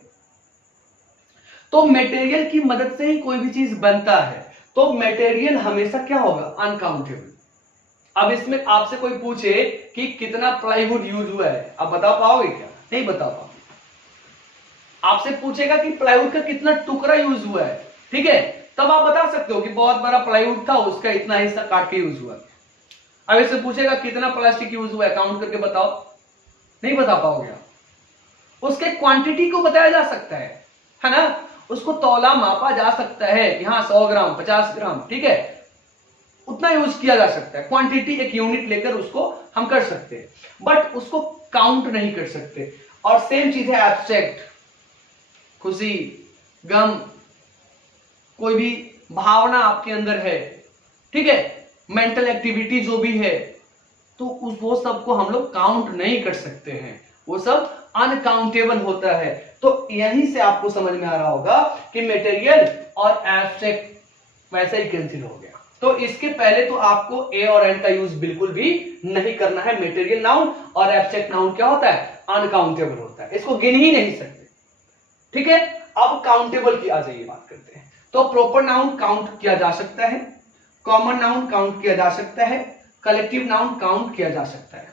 तो मटेरियल की मदद से ही कोई भी चीज बनता है, तो मटेरियल हमेशा क्या होगा, अनकाउंटेबल। अब इसमें आपसे कोई पूछे कि कितना प्लाईवुड यूज हुआ है, आप बता पाओगे क्या, नहीं बता पाओगे। आपसे पूछेगा कि प्लाईवुड का कितना टुकड़ा यूज हुआ है, ठीक है, तब आप बता सकते हो कि बहुत बड़ा प्लाईवुड था, उसका इतना हिस्सा काट के यूज हुआ। अब इससे पूछेगा कितना प्लास्टिक यूज हुआ है, काउंट करके बताओ, नहीं बता पाओगे आप। उसके क्वांटिटी को बताया जा सकता है ना, उसको तौला मापा जा सकता है कि हाँ 100 ग्राम 50 ग्राम, ठीक है, उतना यूज किया जा सकता है। क्वांटिटी एक यूनिट लेकर उसको हम कर सकते हैं, बट उसको काउंट नहीं कर सकते। और सेम चीज है एब्स्ट्रैक्ट, खुशी, गम, कोई भी भावना आपके अंदर है, ठीक है, मेंटल एक्टिविटी जो भी है, तो वो सब को हम लोग काउंट नहीं कर सकते हैं, वो सब अनकाउंटेबल होता है। तो यहीं से आपको समझ में आ रहा होगा कि मटेरियल और एब्स्ट्रैक्ट वैसे ही कैंसिल हो गया। तो इसके पहले तो आपको ए और एन का यूज बिल्कुल भी नहीं करना है। मटेरियल नाउन और एब्स्ट्रैक्ट नाउन क्या होता है, अनकाउंटेबल होता है, इसको गिन ही नहीं सकते, ठीक है। अब काउंटेबल की आ जाइए बात करते हैं। तो प्रॉपर नाउन काउंट किया जा सकता है, कॉमन नाउन काउंट किया जा सकता है, कलेक्टिव नाउन काउंट किया जा सकता है।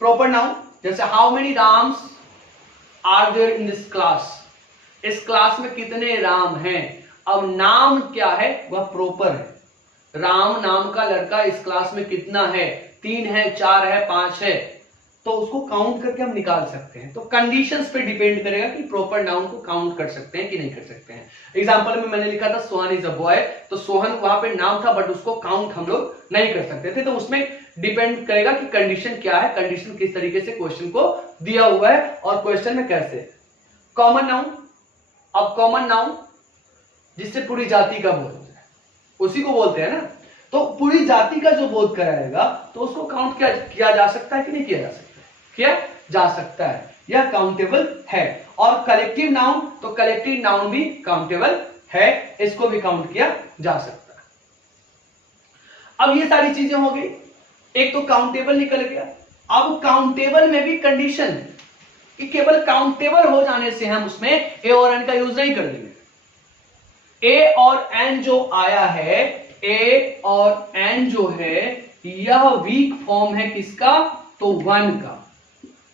प्रॉपर नाउन जैसे how many Rams are there in this class, इस क्लास में कितने राम हैं। अब नाम क्या है, वह प्रॉपर है। राम नाम का लड़का इस क्लास में कितना है, 3 है, 4 है, 5 है, तो उसको काउंट करके हम निकाल सकते हैं। तो कंडीशंस पे डिपेंड करेगा कि प्रॉपर नाउन को काउंट कर सकते हैं कि नहीं कर सकते हैं। एग्जांपल में मैंने लिखा था सोहन इज अ बॉय, तो सोहन वहां पे नाम था बट उसको काउंट हम लोग नहीं कर सकते थे। तो उसमें डिपेंड करेगा कि कंडीशन क्या है, कंडीशन किस तरीके से क्वेश्चन को दिया हुआ है और क्वेश्चन में कैसे। कॉमन नाउन, अब कॉमन नाउन जिससे पूरी जाति का बोध है, उसी को बोलते हैं ना। तो पूरी जाति का जो बोध कराएगा तो उसको काउंट किया जा सकता है कि नहीं किया जा सकता, किया जा सकता है, यह काउंटेबल है। और कलेक्टिव नाउन, तो कलेक्टिव नाउन भी काउंटेबल है, इसको भी काउंट किया जा सकता है। अब ये सारी चीजें हो गई, एक तो काउंटेबल निकल गया। अब काउंटेबल में भी कंडीशन कि केवल काउंटेबल हो जाने से हम उसमें ए और एन का यूज नहीं कर देंगे। ए और एन जो आया है, ए और एन जो है, यह वीक फॉर्म है किसका, तो 1 का।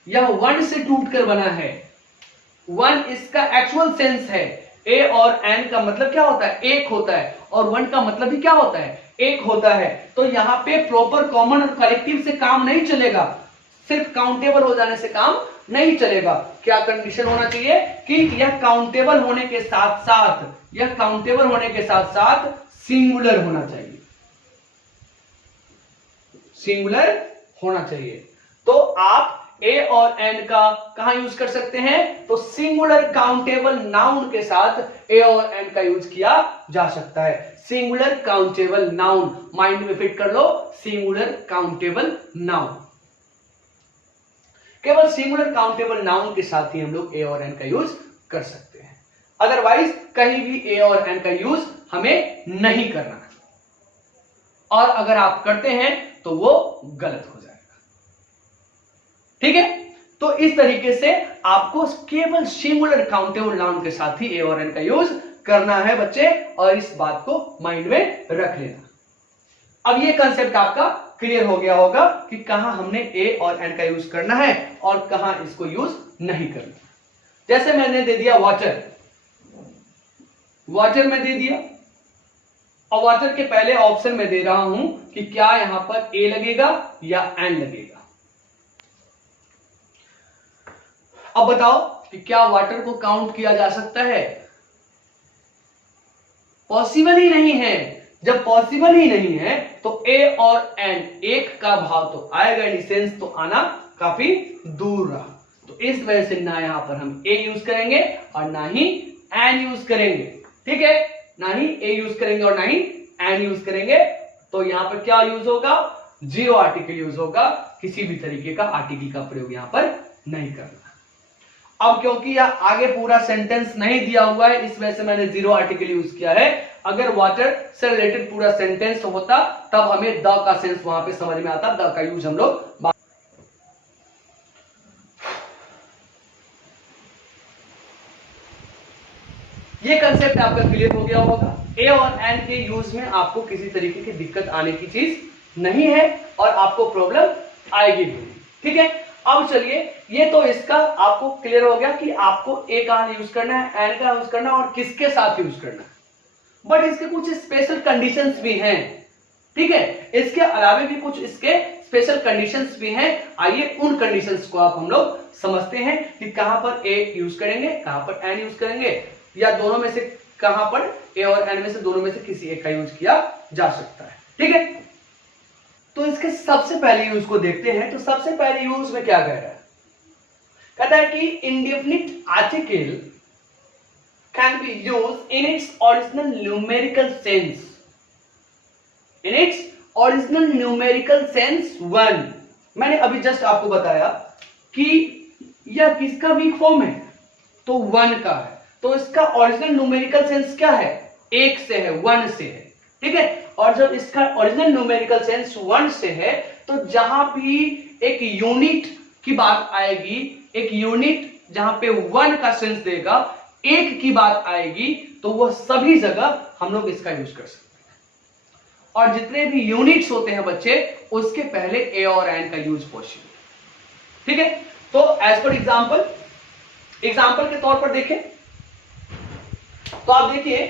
यह 1 से टूटकर बना है। 1 इसका एक्चुअल सेंस है। ए और एन का मतलब क्या होता है, एक होता है, और 1 का मतलब भी क्या होता है, एक होता है। तो यहां पे प्रॉपर कॉमन और कलेक्टिव से काम नहीं चलेगा, सिर्फ काउंटेबल हो जाने से काम नहीं चलेगा। क्या कंडीशन होना चाहिए कि यह काउंटेबल होने के साथ साथ, यह काउंटेबल होने के साथ साथ सिंगुलर होना चाहिए, सिंगुलर होना चाहिए। तो आप ए और एन का कहां यूज कर सकते हैं, तो सिंगुलर काउंटेबल नाउन के साथ ए और एन का यूज किया जा सकता है। सिंगुलर काउंटेबल नाउन, माइंड में फिट कर लो, सिंगुलर काउंटेबल नाउन। केवल सिंगुलर काउंटेबल नाउन के साथ ही हम लोग ए और एन का यूज कर सकते हैं, अदरवाइज कहीं भी ए और एन का यूज हमें नहीं करना है, और अगर आप करते हैं तो वो गलत हो जाएगा, ठीक है। तो इस तरीके से आपको केवल सिंगुलर काउंटेबल नाउन के साथ ही ए और एन का यूज करना है बच्चे, और इस बात को माइंड में रख लेना। अब ये कंसेप्ट आपका क्लियर हो गया होगा कि कहां हमने ए और एन का यूज करना है और कहां इसको यूज नहीं करना। जैसे मैंने दे दिया वाटर, वाटर में दे दिया, और वाटर के पहले ऑप्शन में दे रहा हूं कि क्या यहां पर ए लगेगा या एन लगेगा। अब बताओ कि क्या वाटर को काउंट किया जा सकता है, पॉसिबल ही नहीं है। जब पॉसिबल ही नहीं है तो ए और एन एक का भाव तो आएगा नहीं, सेंस तो आना काफी दूर रहा। तो इस वजह से ना यहां पर हम ए यूज करेंगे और ना ही एन यूज करेंगे, ठीक है, ना ही ए यूज करेंगे और ना ही एन यूज करेंगे। तो यहां पर क्या यूज होगा, जीरो आर्टिकल यूज होगा, किसी भी तरीके का आर्टिकल का प्रयोग यहां पर नहीं करना। अब क्योंकि यह आगे पूरा सेंटेंस नहीं दिया हुआ है, इस वजह से मैंने जीरो आर्टिकल यूज किया है। अगर वाटर से रिलेटेड पूरा सेंटेंस होता तब हमें द का सेंस वहां पे समझ में आता, द का यूज हम लोग। ये कंसेप्ट आपका क्लियर हो गया होगा। ए और एन के यूज में आपको किसी तरीके की दिक्कत आने की चीज नहीं है और आपको प्रॉब्लम आएगी भी। ठीक है, अब चलिए, ये तो इसका आपको क्लियर हो गया कि आपको ए का यूज करना है, एन का यूज करना है और किसके साथ यूज करना है। बट इसके कुछ स्पेशल कंडीशंस भी हैं। ठीक है, इसके अलावा भी कुछ इसके स्पेशल कंडीशंस भी हैं। आइए उन कंडीशंस को आप हम लोग समझते हैं कि कहां पर ए यूज करेंगे, कहां पर एन यूज करेंगे, या दोनों में से कहां पर ए और एन में से दोनों में से किसी एक का यूज किया जा सकता है। ठीक है, तो इसके सबसे पहले यूज को देखते हैं। तो सबसे पहले यूज में क्या कह रहा है, कहता है कि indefinite article can be used in its original numerical sense, in its original numerical sense one. मैंने अभी जस्ट आपको बताया कि यह किसका वीक फॉर्म है, तो वन का है। तो इसका ओरिजिनल न्यूमेरिकल सेंस क्या है, एक से है, वन से है। ठीक है, और जब इसका ओरिजिनल न्यूमेरिकल सेंस वन से है तो जहां भी एक यूनिट की बात आएगी, एक यूनिट जहां पे वन का सेंस देगा, एक की बात आएगी, तो वह सभी जगह हम लोग इसका यूज कर सकते हैं। और जितने भी यूनिट्स होते हैं बच्चे, उसके पहले ए और एन का यूज पॉसिबल। ठीक है, तो एज पर एग्जाम्पल के तौर पर देखें तो आप देखिए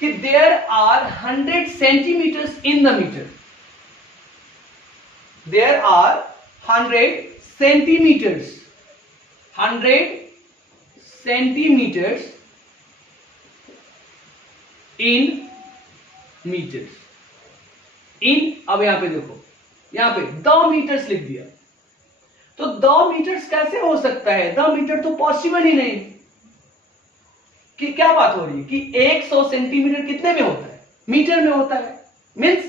कि there are 100 centimetres in the metre, there are 100 centimetres, 100 centimetres in metres, in, अब यहां पे देखो, यहां पे द मीटर्स लिख दिया, तो द मीटर्स कैसे हो सकता है, द मीटर तो पॉसिबल ही नहीं। कि क्या बात हो रही है कि 100 सेंटीमीटर कितने में होता है, मीटर में होता है, मींस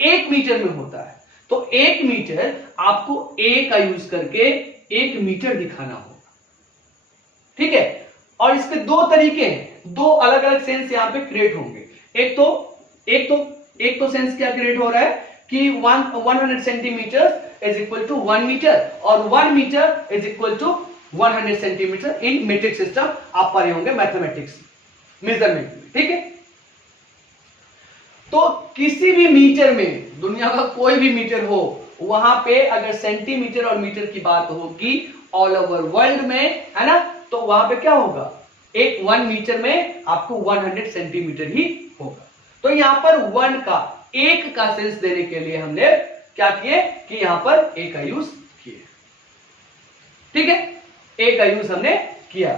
1 मीटर में होता है। तो 1 मीटर आपको ए का यूज करके 1 मीटर दिखाना होगा। ठीक है, और इसके दो तरीके हैं, दो अलग अलग सेंस यहां पे क्रिएट होंगे। एक तो सेंस क्या क्रिएट हो रहा है कि 100 centimetre is equal to 1 metre और 1 metre is equal to 100 centimetre in metric system. आप पढ़े होंगे मैथमेटिक्स मेजरमेंट में। ठीक है, तो किसी भी मीटर में, दुनिया का कोई भी मीटर हो, वहां पे अगर सेंटीमीटर और मीटर की बात होगी ऑल ओवर वर्ल्ड में, है ना, तो वहां पे क्या होगा, एक 1 मीटर में आपको 100 सेंटीमीटर ही होगा। तो यहां पर 1 का, एक का सेंस देने के लिए हमने क्या किए कि यहां पर ए का यूज किए। ठीक है, ए का यूज हमने किया।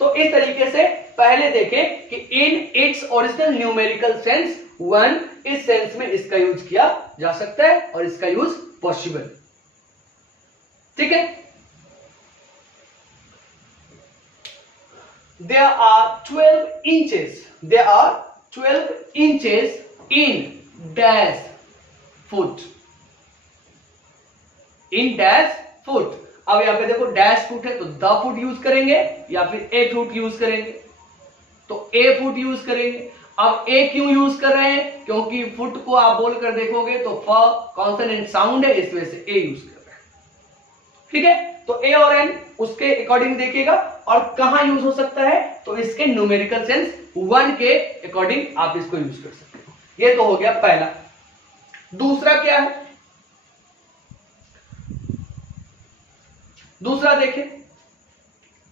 तो इस तरीके से पहले देखें कि in its original numerical sense one, इस सेंस में इसका यूज किया जा सकता है और इसका यूज पॉसिबल। ठीक है, there are 12 inches, there are 12 inches in dash foot, in dash foot। अब यहां पे देखो डैश फुट है तो द फुट यूज करेंगे या फिर ए फुट यूज करेंगे, तो ए फुट यूज करेंगे। अब ए क्यों यूज कर रहे हैं, क्योंकि फुट को आप बोलकर देखोगे तो फ कॉन्सोनेंट साउंड है, इस वजह से ए यूज कर रहे हैं। ठीक है, तो ए और एन उसके अकॉर्डिंग देखिएगा। और कहां यूज हो सकता है, तो इसके न्यूमेरिकल सेंस 1 के अकॉर्डिंग आप इसको यूज कर सकते हो। ये तो हो गया पहला। दूसरा क्या है, दूसरा देखें,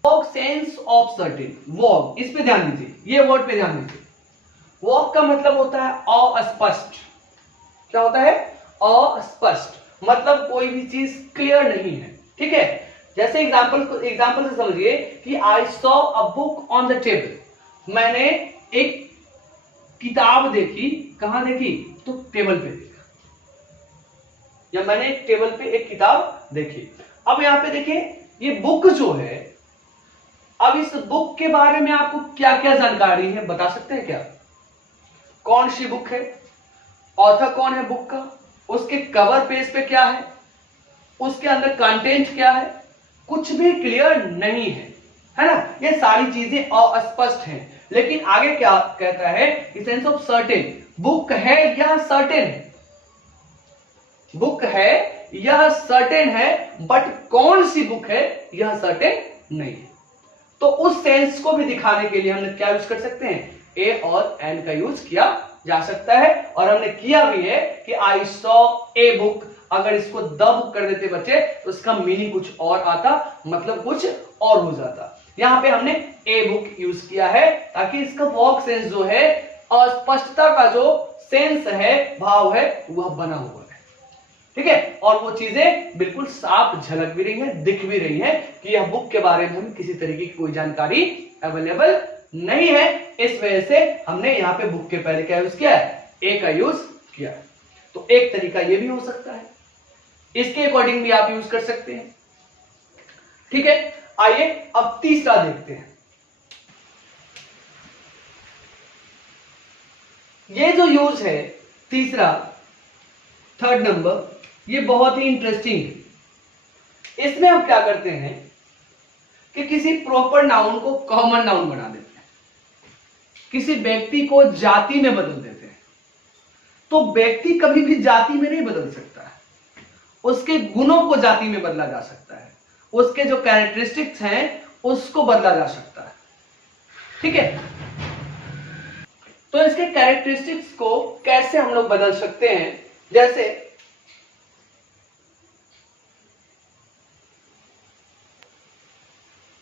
walk sense of certain, walk, इस पे ध्यान दीजिए, ये वर्ड पे ध्यान दीजिए। वॉक का मतलब होता है अस्पष्ट। क्या होता है, अस्पष्ट, मतलब कोई भी चीज क्लियर नहीं है। ठीक है, जैसे एग्जांपल से समझिए कि I saw a book on the table, मैंने एक किताब देखी, कहां देखी, तो टेबल पे देखा, या मैंने एक टेबल पे एक किताब देखी। अब यहां पे देखिए ये बुक जो है, अब इस बुक के बारे में आपको क्या क्या जानकारी है बता सकते हैं क्या, कौन सी बुक है, ऑथर कौन है बुक का, उसके कवर पेज पे क्या है, उसके अंदर कंटेंट क्या है, कुछ भी क्लियर नहीं है। है ना। ये सारी चीजें अस्पष्ट हैं, लेकिन आगे क्या कहता है, सेंस ऑफ सर्टेन, बुक है यह सर्टेन है, बुक है यह सर्टेन है, बट कौन सी बुक है यह सर्टेन नहीं है। तो उस सेंस को भी दिखाने के लिए हमने क्या यूज कर सकते हैं, ए और एन का यूज किया जा सकता है, और हमने किया भी है कि आई सॉ ए बुक, अगर इसको द बुक कर देते बच्चे तो इसका मीनिंग कुछ और आता, मतलब कुछ और हो जाता। यहां पे हमने ए बुक यूज किया है ताकि इसका वर्क सेंस जो है, अस्पष्टता का जो सेंस है, भाव है, वह बना हुआ है, ठीक है। और वो चीजें बिल्कुल साफ झलक भी रही है, दिख भी रही है कि यह बुक के बारे में हमें किसी तरीके की कोई जानकारी अवेलेबल नहीं है। इस वजह से हमने यहाँ पे बुक के पहले क्या यूज किया है, ए का यूज किया है। तो एक तरीका ये भी हो सकता है, इसके अकॉर्डिंग भी आप यूज कर सकते हैं, ठीक है। आइए अब तीसरा देखते हैं। ये जो यूज है तीसरा, थर्ड नंबर, ये बहुत ही इंटरेस्टिंग है। इसमें हम क्या करते हैं कि किसी प्रॉपर नाउन को कॉमन नाउन बना देते हैं, किसी व्यक्ति को जाति में बदल देते हैं। तो व्यक्ति कभी भी जाति में नहीं बदल सकता है, उसके गुणों को जाति में बदला जा सकता है, उसके जो कैरेक्टरिस्टिक्स हैं उसको बदला जा सकता है, ठीक है। तो इसके कैरेक्टरिस्टिक्स को कैसे हम लोग बदल सकते हैं, जैसे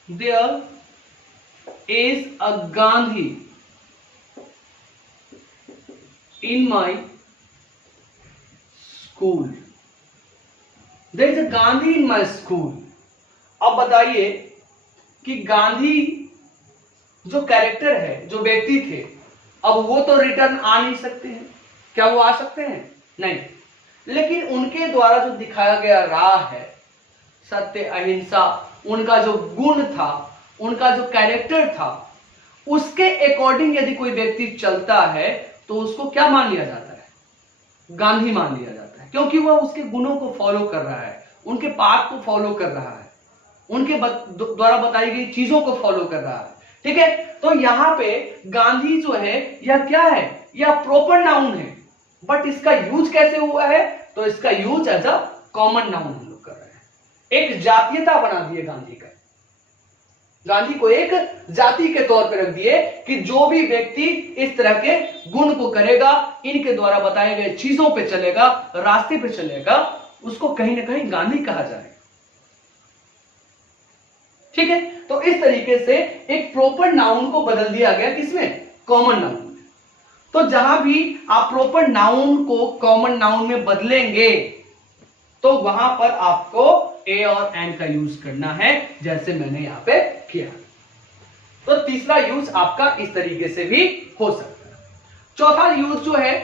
there is a Gandhi in my school, there is a Gandhi in my school। अब बताइए कि गांधी जो कैरेक्टर है, जो व्यक्ति थे, अब वो तो रिटर्न आ नहीं सकते हैं, क्या वो आ सकते हैं, नहीं। लेकिन उनके द्वारा जो दिखाया गया राह है, सत्य अहिंसा, उनका जो गुण था, उनका जो कैरेक्टर था, उसके अकॉर्डिंग यदि कोई व्यक्ति चलता है तो उसको क्या मान लिया जाता है, गांधी मान लिया जाता है, क्योंकि वह उसके गुणों को फॉलो कर रहा है, उनके पाथ को फॉलो कर रहा है, उनके द्वारा बताई गई चीजों को फॉलो कर रहा है, ठीक है। तो यहां पे गांधी जो है यह क्या है, यह प्रॉपर नाउन है, बट इसका यूज कैसे हुआ है, तो इसका use as a common noun हम लोग कर रहे हैं। एक जातीयता बना दिए गांधी का, गांधी को एक जाति के तौर पर रख दिए कि जो भी व्यक्ति इस तरह के गुण को करेगा, इनके द्वारा बताए गए चीजों पे चलेगा, रास्ते पे चलेगा, उसको कहीं ना कहीं गांधी कहा जाएगा, ठीक है। तो इस तरीके से एक प्रॉपर नाउन को बदल दिया गया, किसमें, कॉमन नाउन में। तो जहां भी आप प्रॉपर नाउन को कॉमन नाउन में बदलेंगे तो वहां पर आपको ए और एन का यूज करना है, जैसे मैंने यहां पे किया। तो तीसरा यूज आपका इस तरीके से भी हो सकता है। चौथा यूज जो है,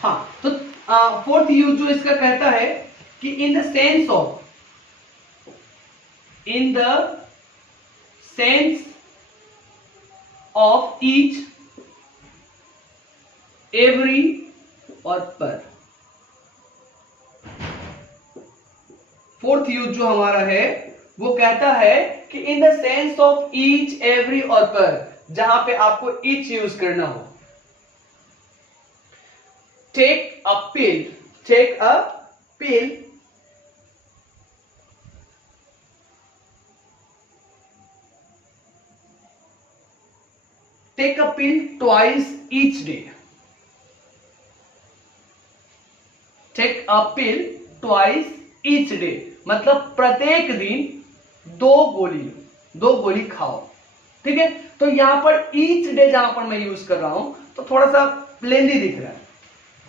हाँ, तो फोर्थ यूज जो इसका कहता है कि in the sense of, in the sense of each, every और पर। फोर्थ यूज जो हमारा है वो कहता है कि in the sense of each, every और पर, जहां पे आपको ईच यूज करना हो। Take a pill, take a pill, take a pill twice each day, take a pill twice each day, मतलब प्रत्येक दिन दो गोली खाओ, ठीक है। तो यहां पर ईच डे जहां पर मैं यूज कर रहा हूं तो थोड़ा सा लेंदी दिख रहा है।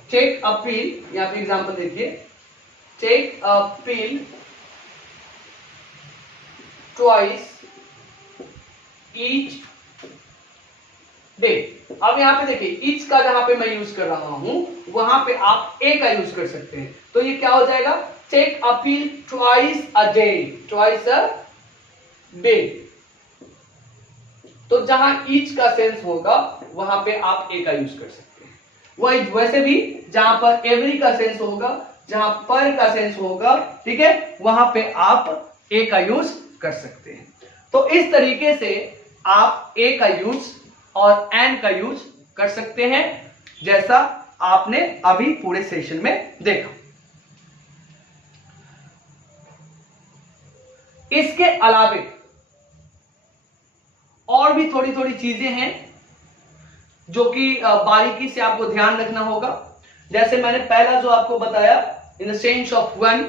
टेक अ पिल, यहां पे एग्जांपल देखिए, take a pill twice each day. अब यहां पे देखिए, ईच का जहां पे मैं यूज कर रहा हूं वहां पे आप ए का यूज कर सकते हैं। तो ये क्या हो जाएगा, take a pill twice a day, twice a day. तो जहां ईच का सेंस होगा वहां पे आप ए का यूज कर सकते हैं। वही वैसे भी जहां पर एवरी का सेंस होगा, जहां पर का सेंस होगा, ठीक है, वहां पे आप ए का यूज कर सकते हैं। तो इस तरीके से आप ए का यूज और एंड का यूज कर सकते हैं, जैसा आपने अभी पूरे सेशन में देखा। इसके अलावे और भी थोड़ी थोड़ी चीजें हैं जो कि बारीकी से आपको ध्यान रखना होगा। जैसे मैंने पहला जो आपको बताया इन द सेंस ऑफ वन,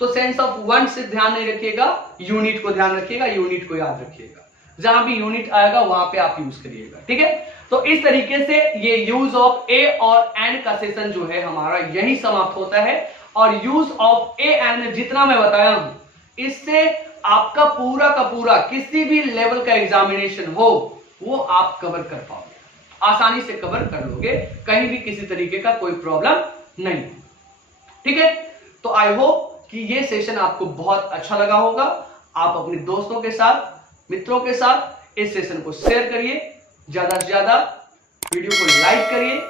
तो सेंस ऑफ वन से ध्यान नहीं रखिएगा, यूनिट को ध्यान रखिएगा, यूनिट को याद रखिएगा। जहां भी यूनिट आएगा वहां पे आप यूज करिएगा, ठीक है। तो इस तरीके से ये यूज ऑफ ए और एंड का सेशन जो है हमारा यही समाप्त होता है। और यूज ऑफ ए एंड में जितना मैं बताया हूं, इससे आपका पूरा का पूरा किसी भी लेवल का एग्जामिनेशन हो वो आप कवर कर पाओगे, आसानी से कवर कर लोगे, कहीं भी किसी तरीके का कोई प्रॉब्लम नहीं, ठीक है। तो आई होप कि ये सेशन आपको बहुत अच्छा लगा होगा। आप अपने दोस्तों के साथ, मित्रों के साथ इस सेशन को शेयर करिए, ज्यादा से ज्यादा वीडियो को लाइक करिए।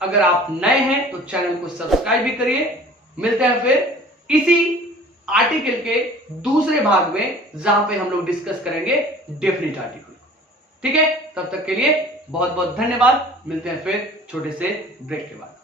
अगर आप नए हैं तो चैनल को सब्सक्राइब भी करिए। मिलते हैं फिर इसी आर्टिकल के दूसरे भाग में, जहां पे हम लोग डिस्कस करेंगे डेफिनेट आर्टिकल, ठीक है। तब तक के लिए बहुत बहुत धन्यवाद। मिलते हैं फिर छोटे से ब्रेक के बाद।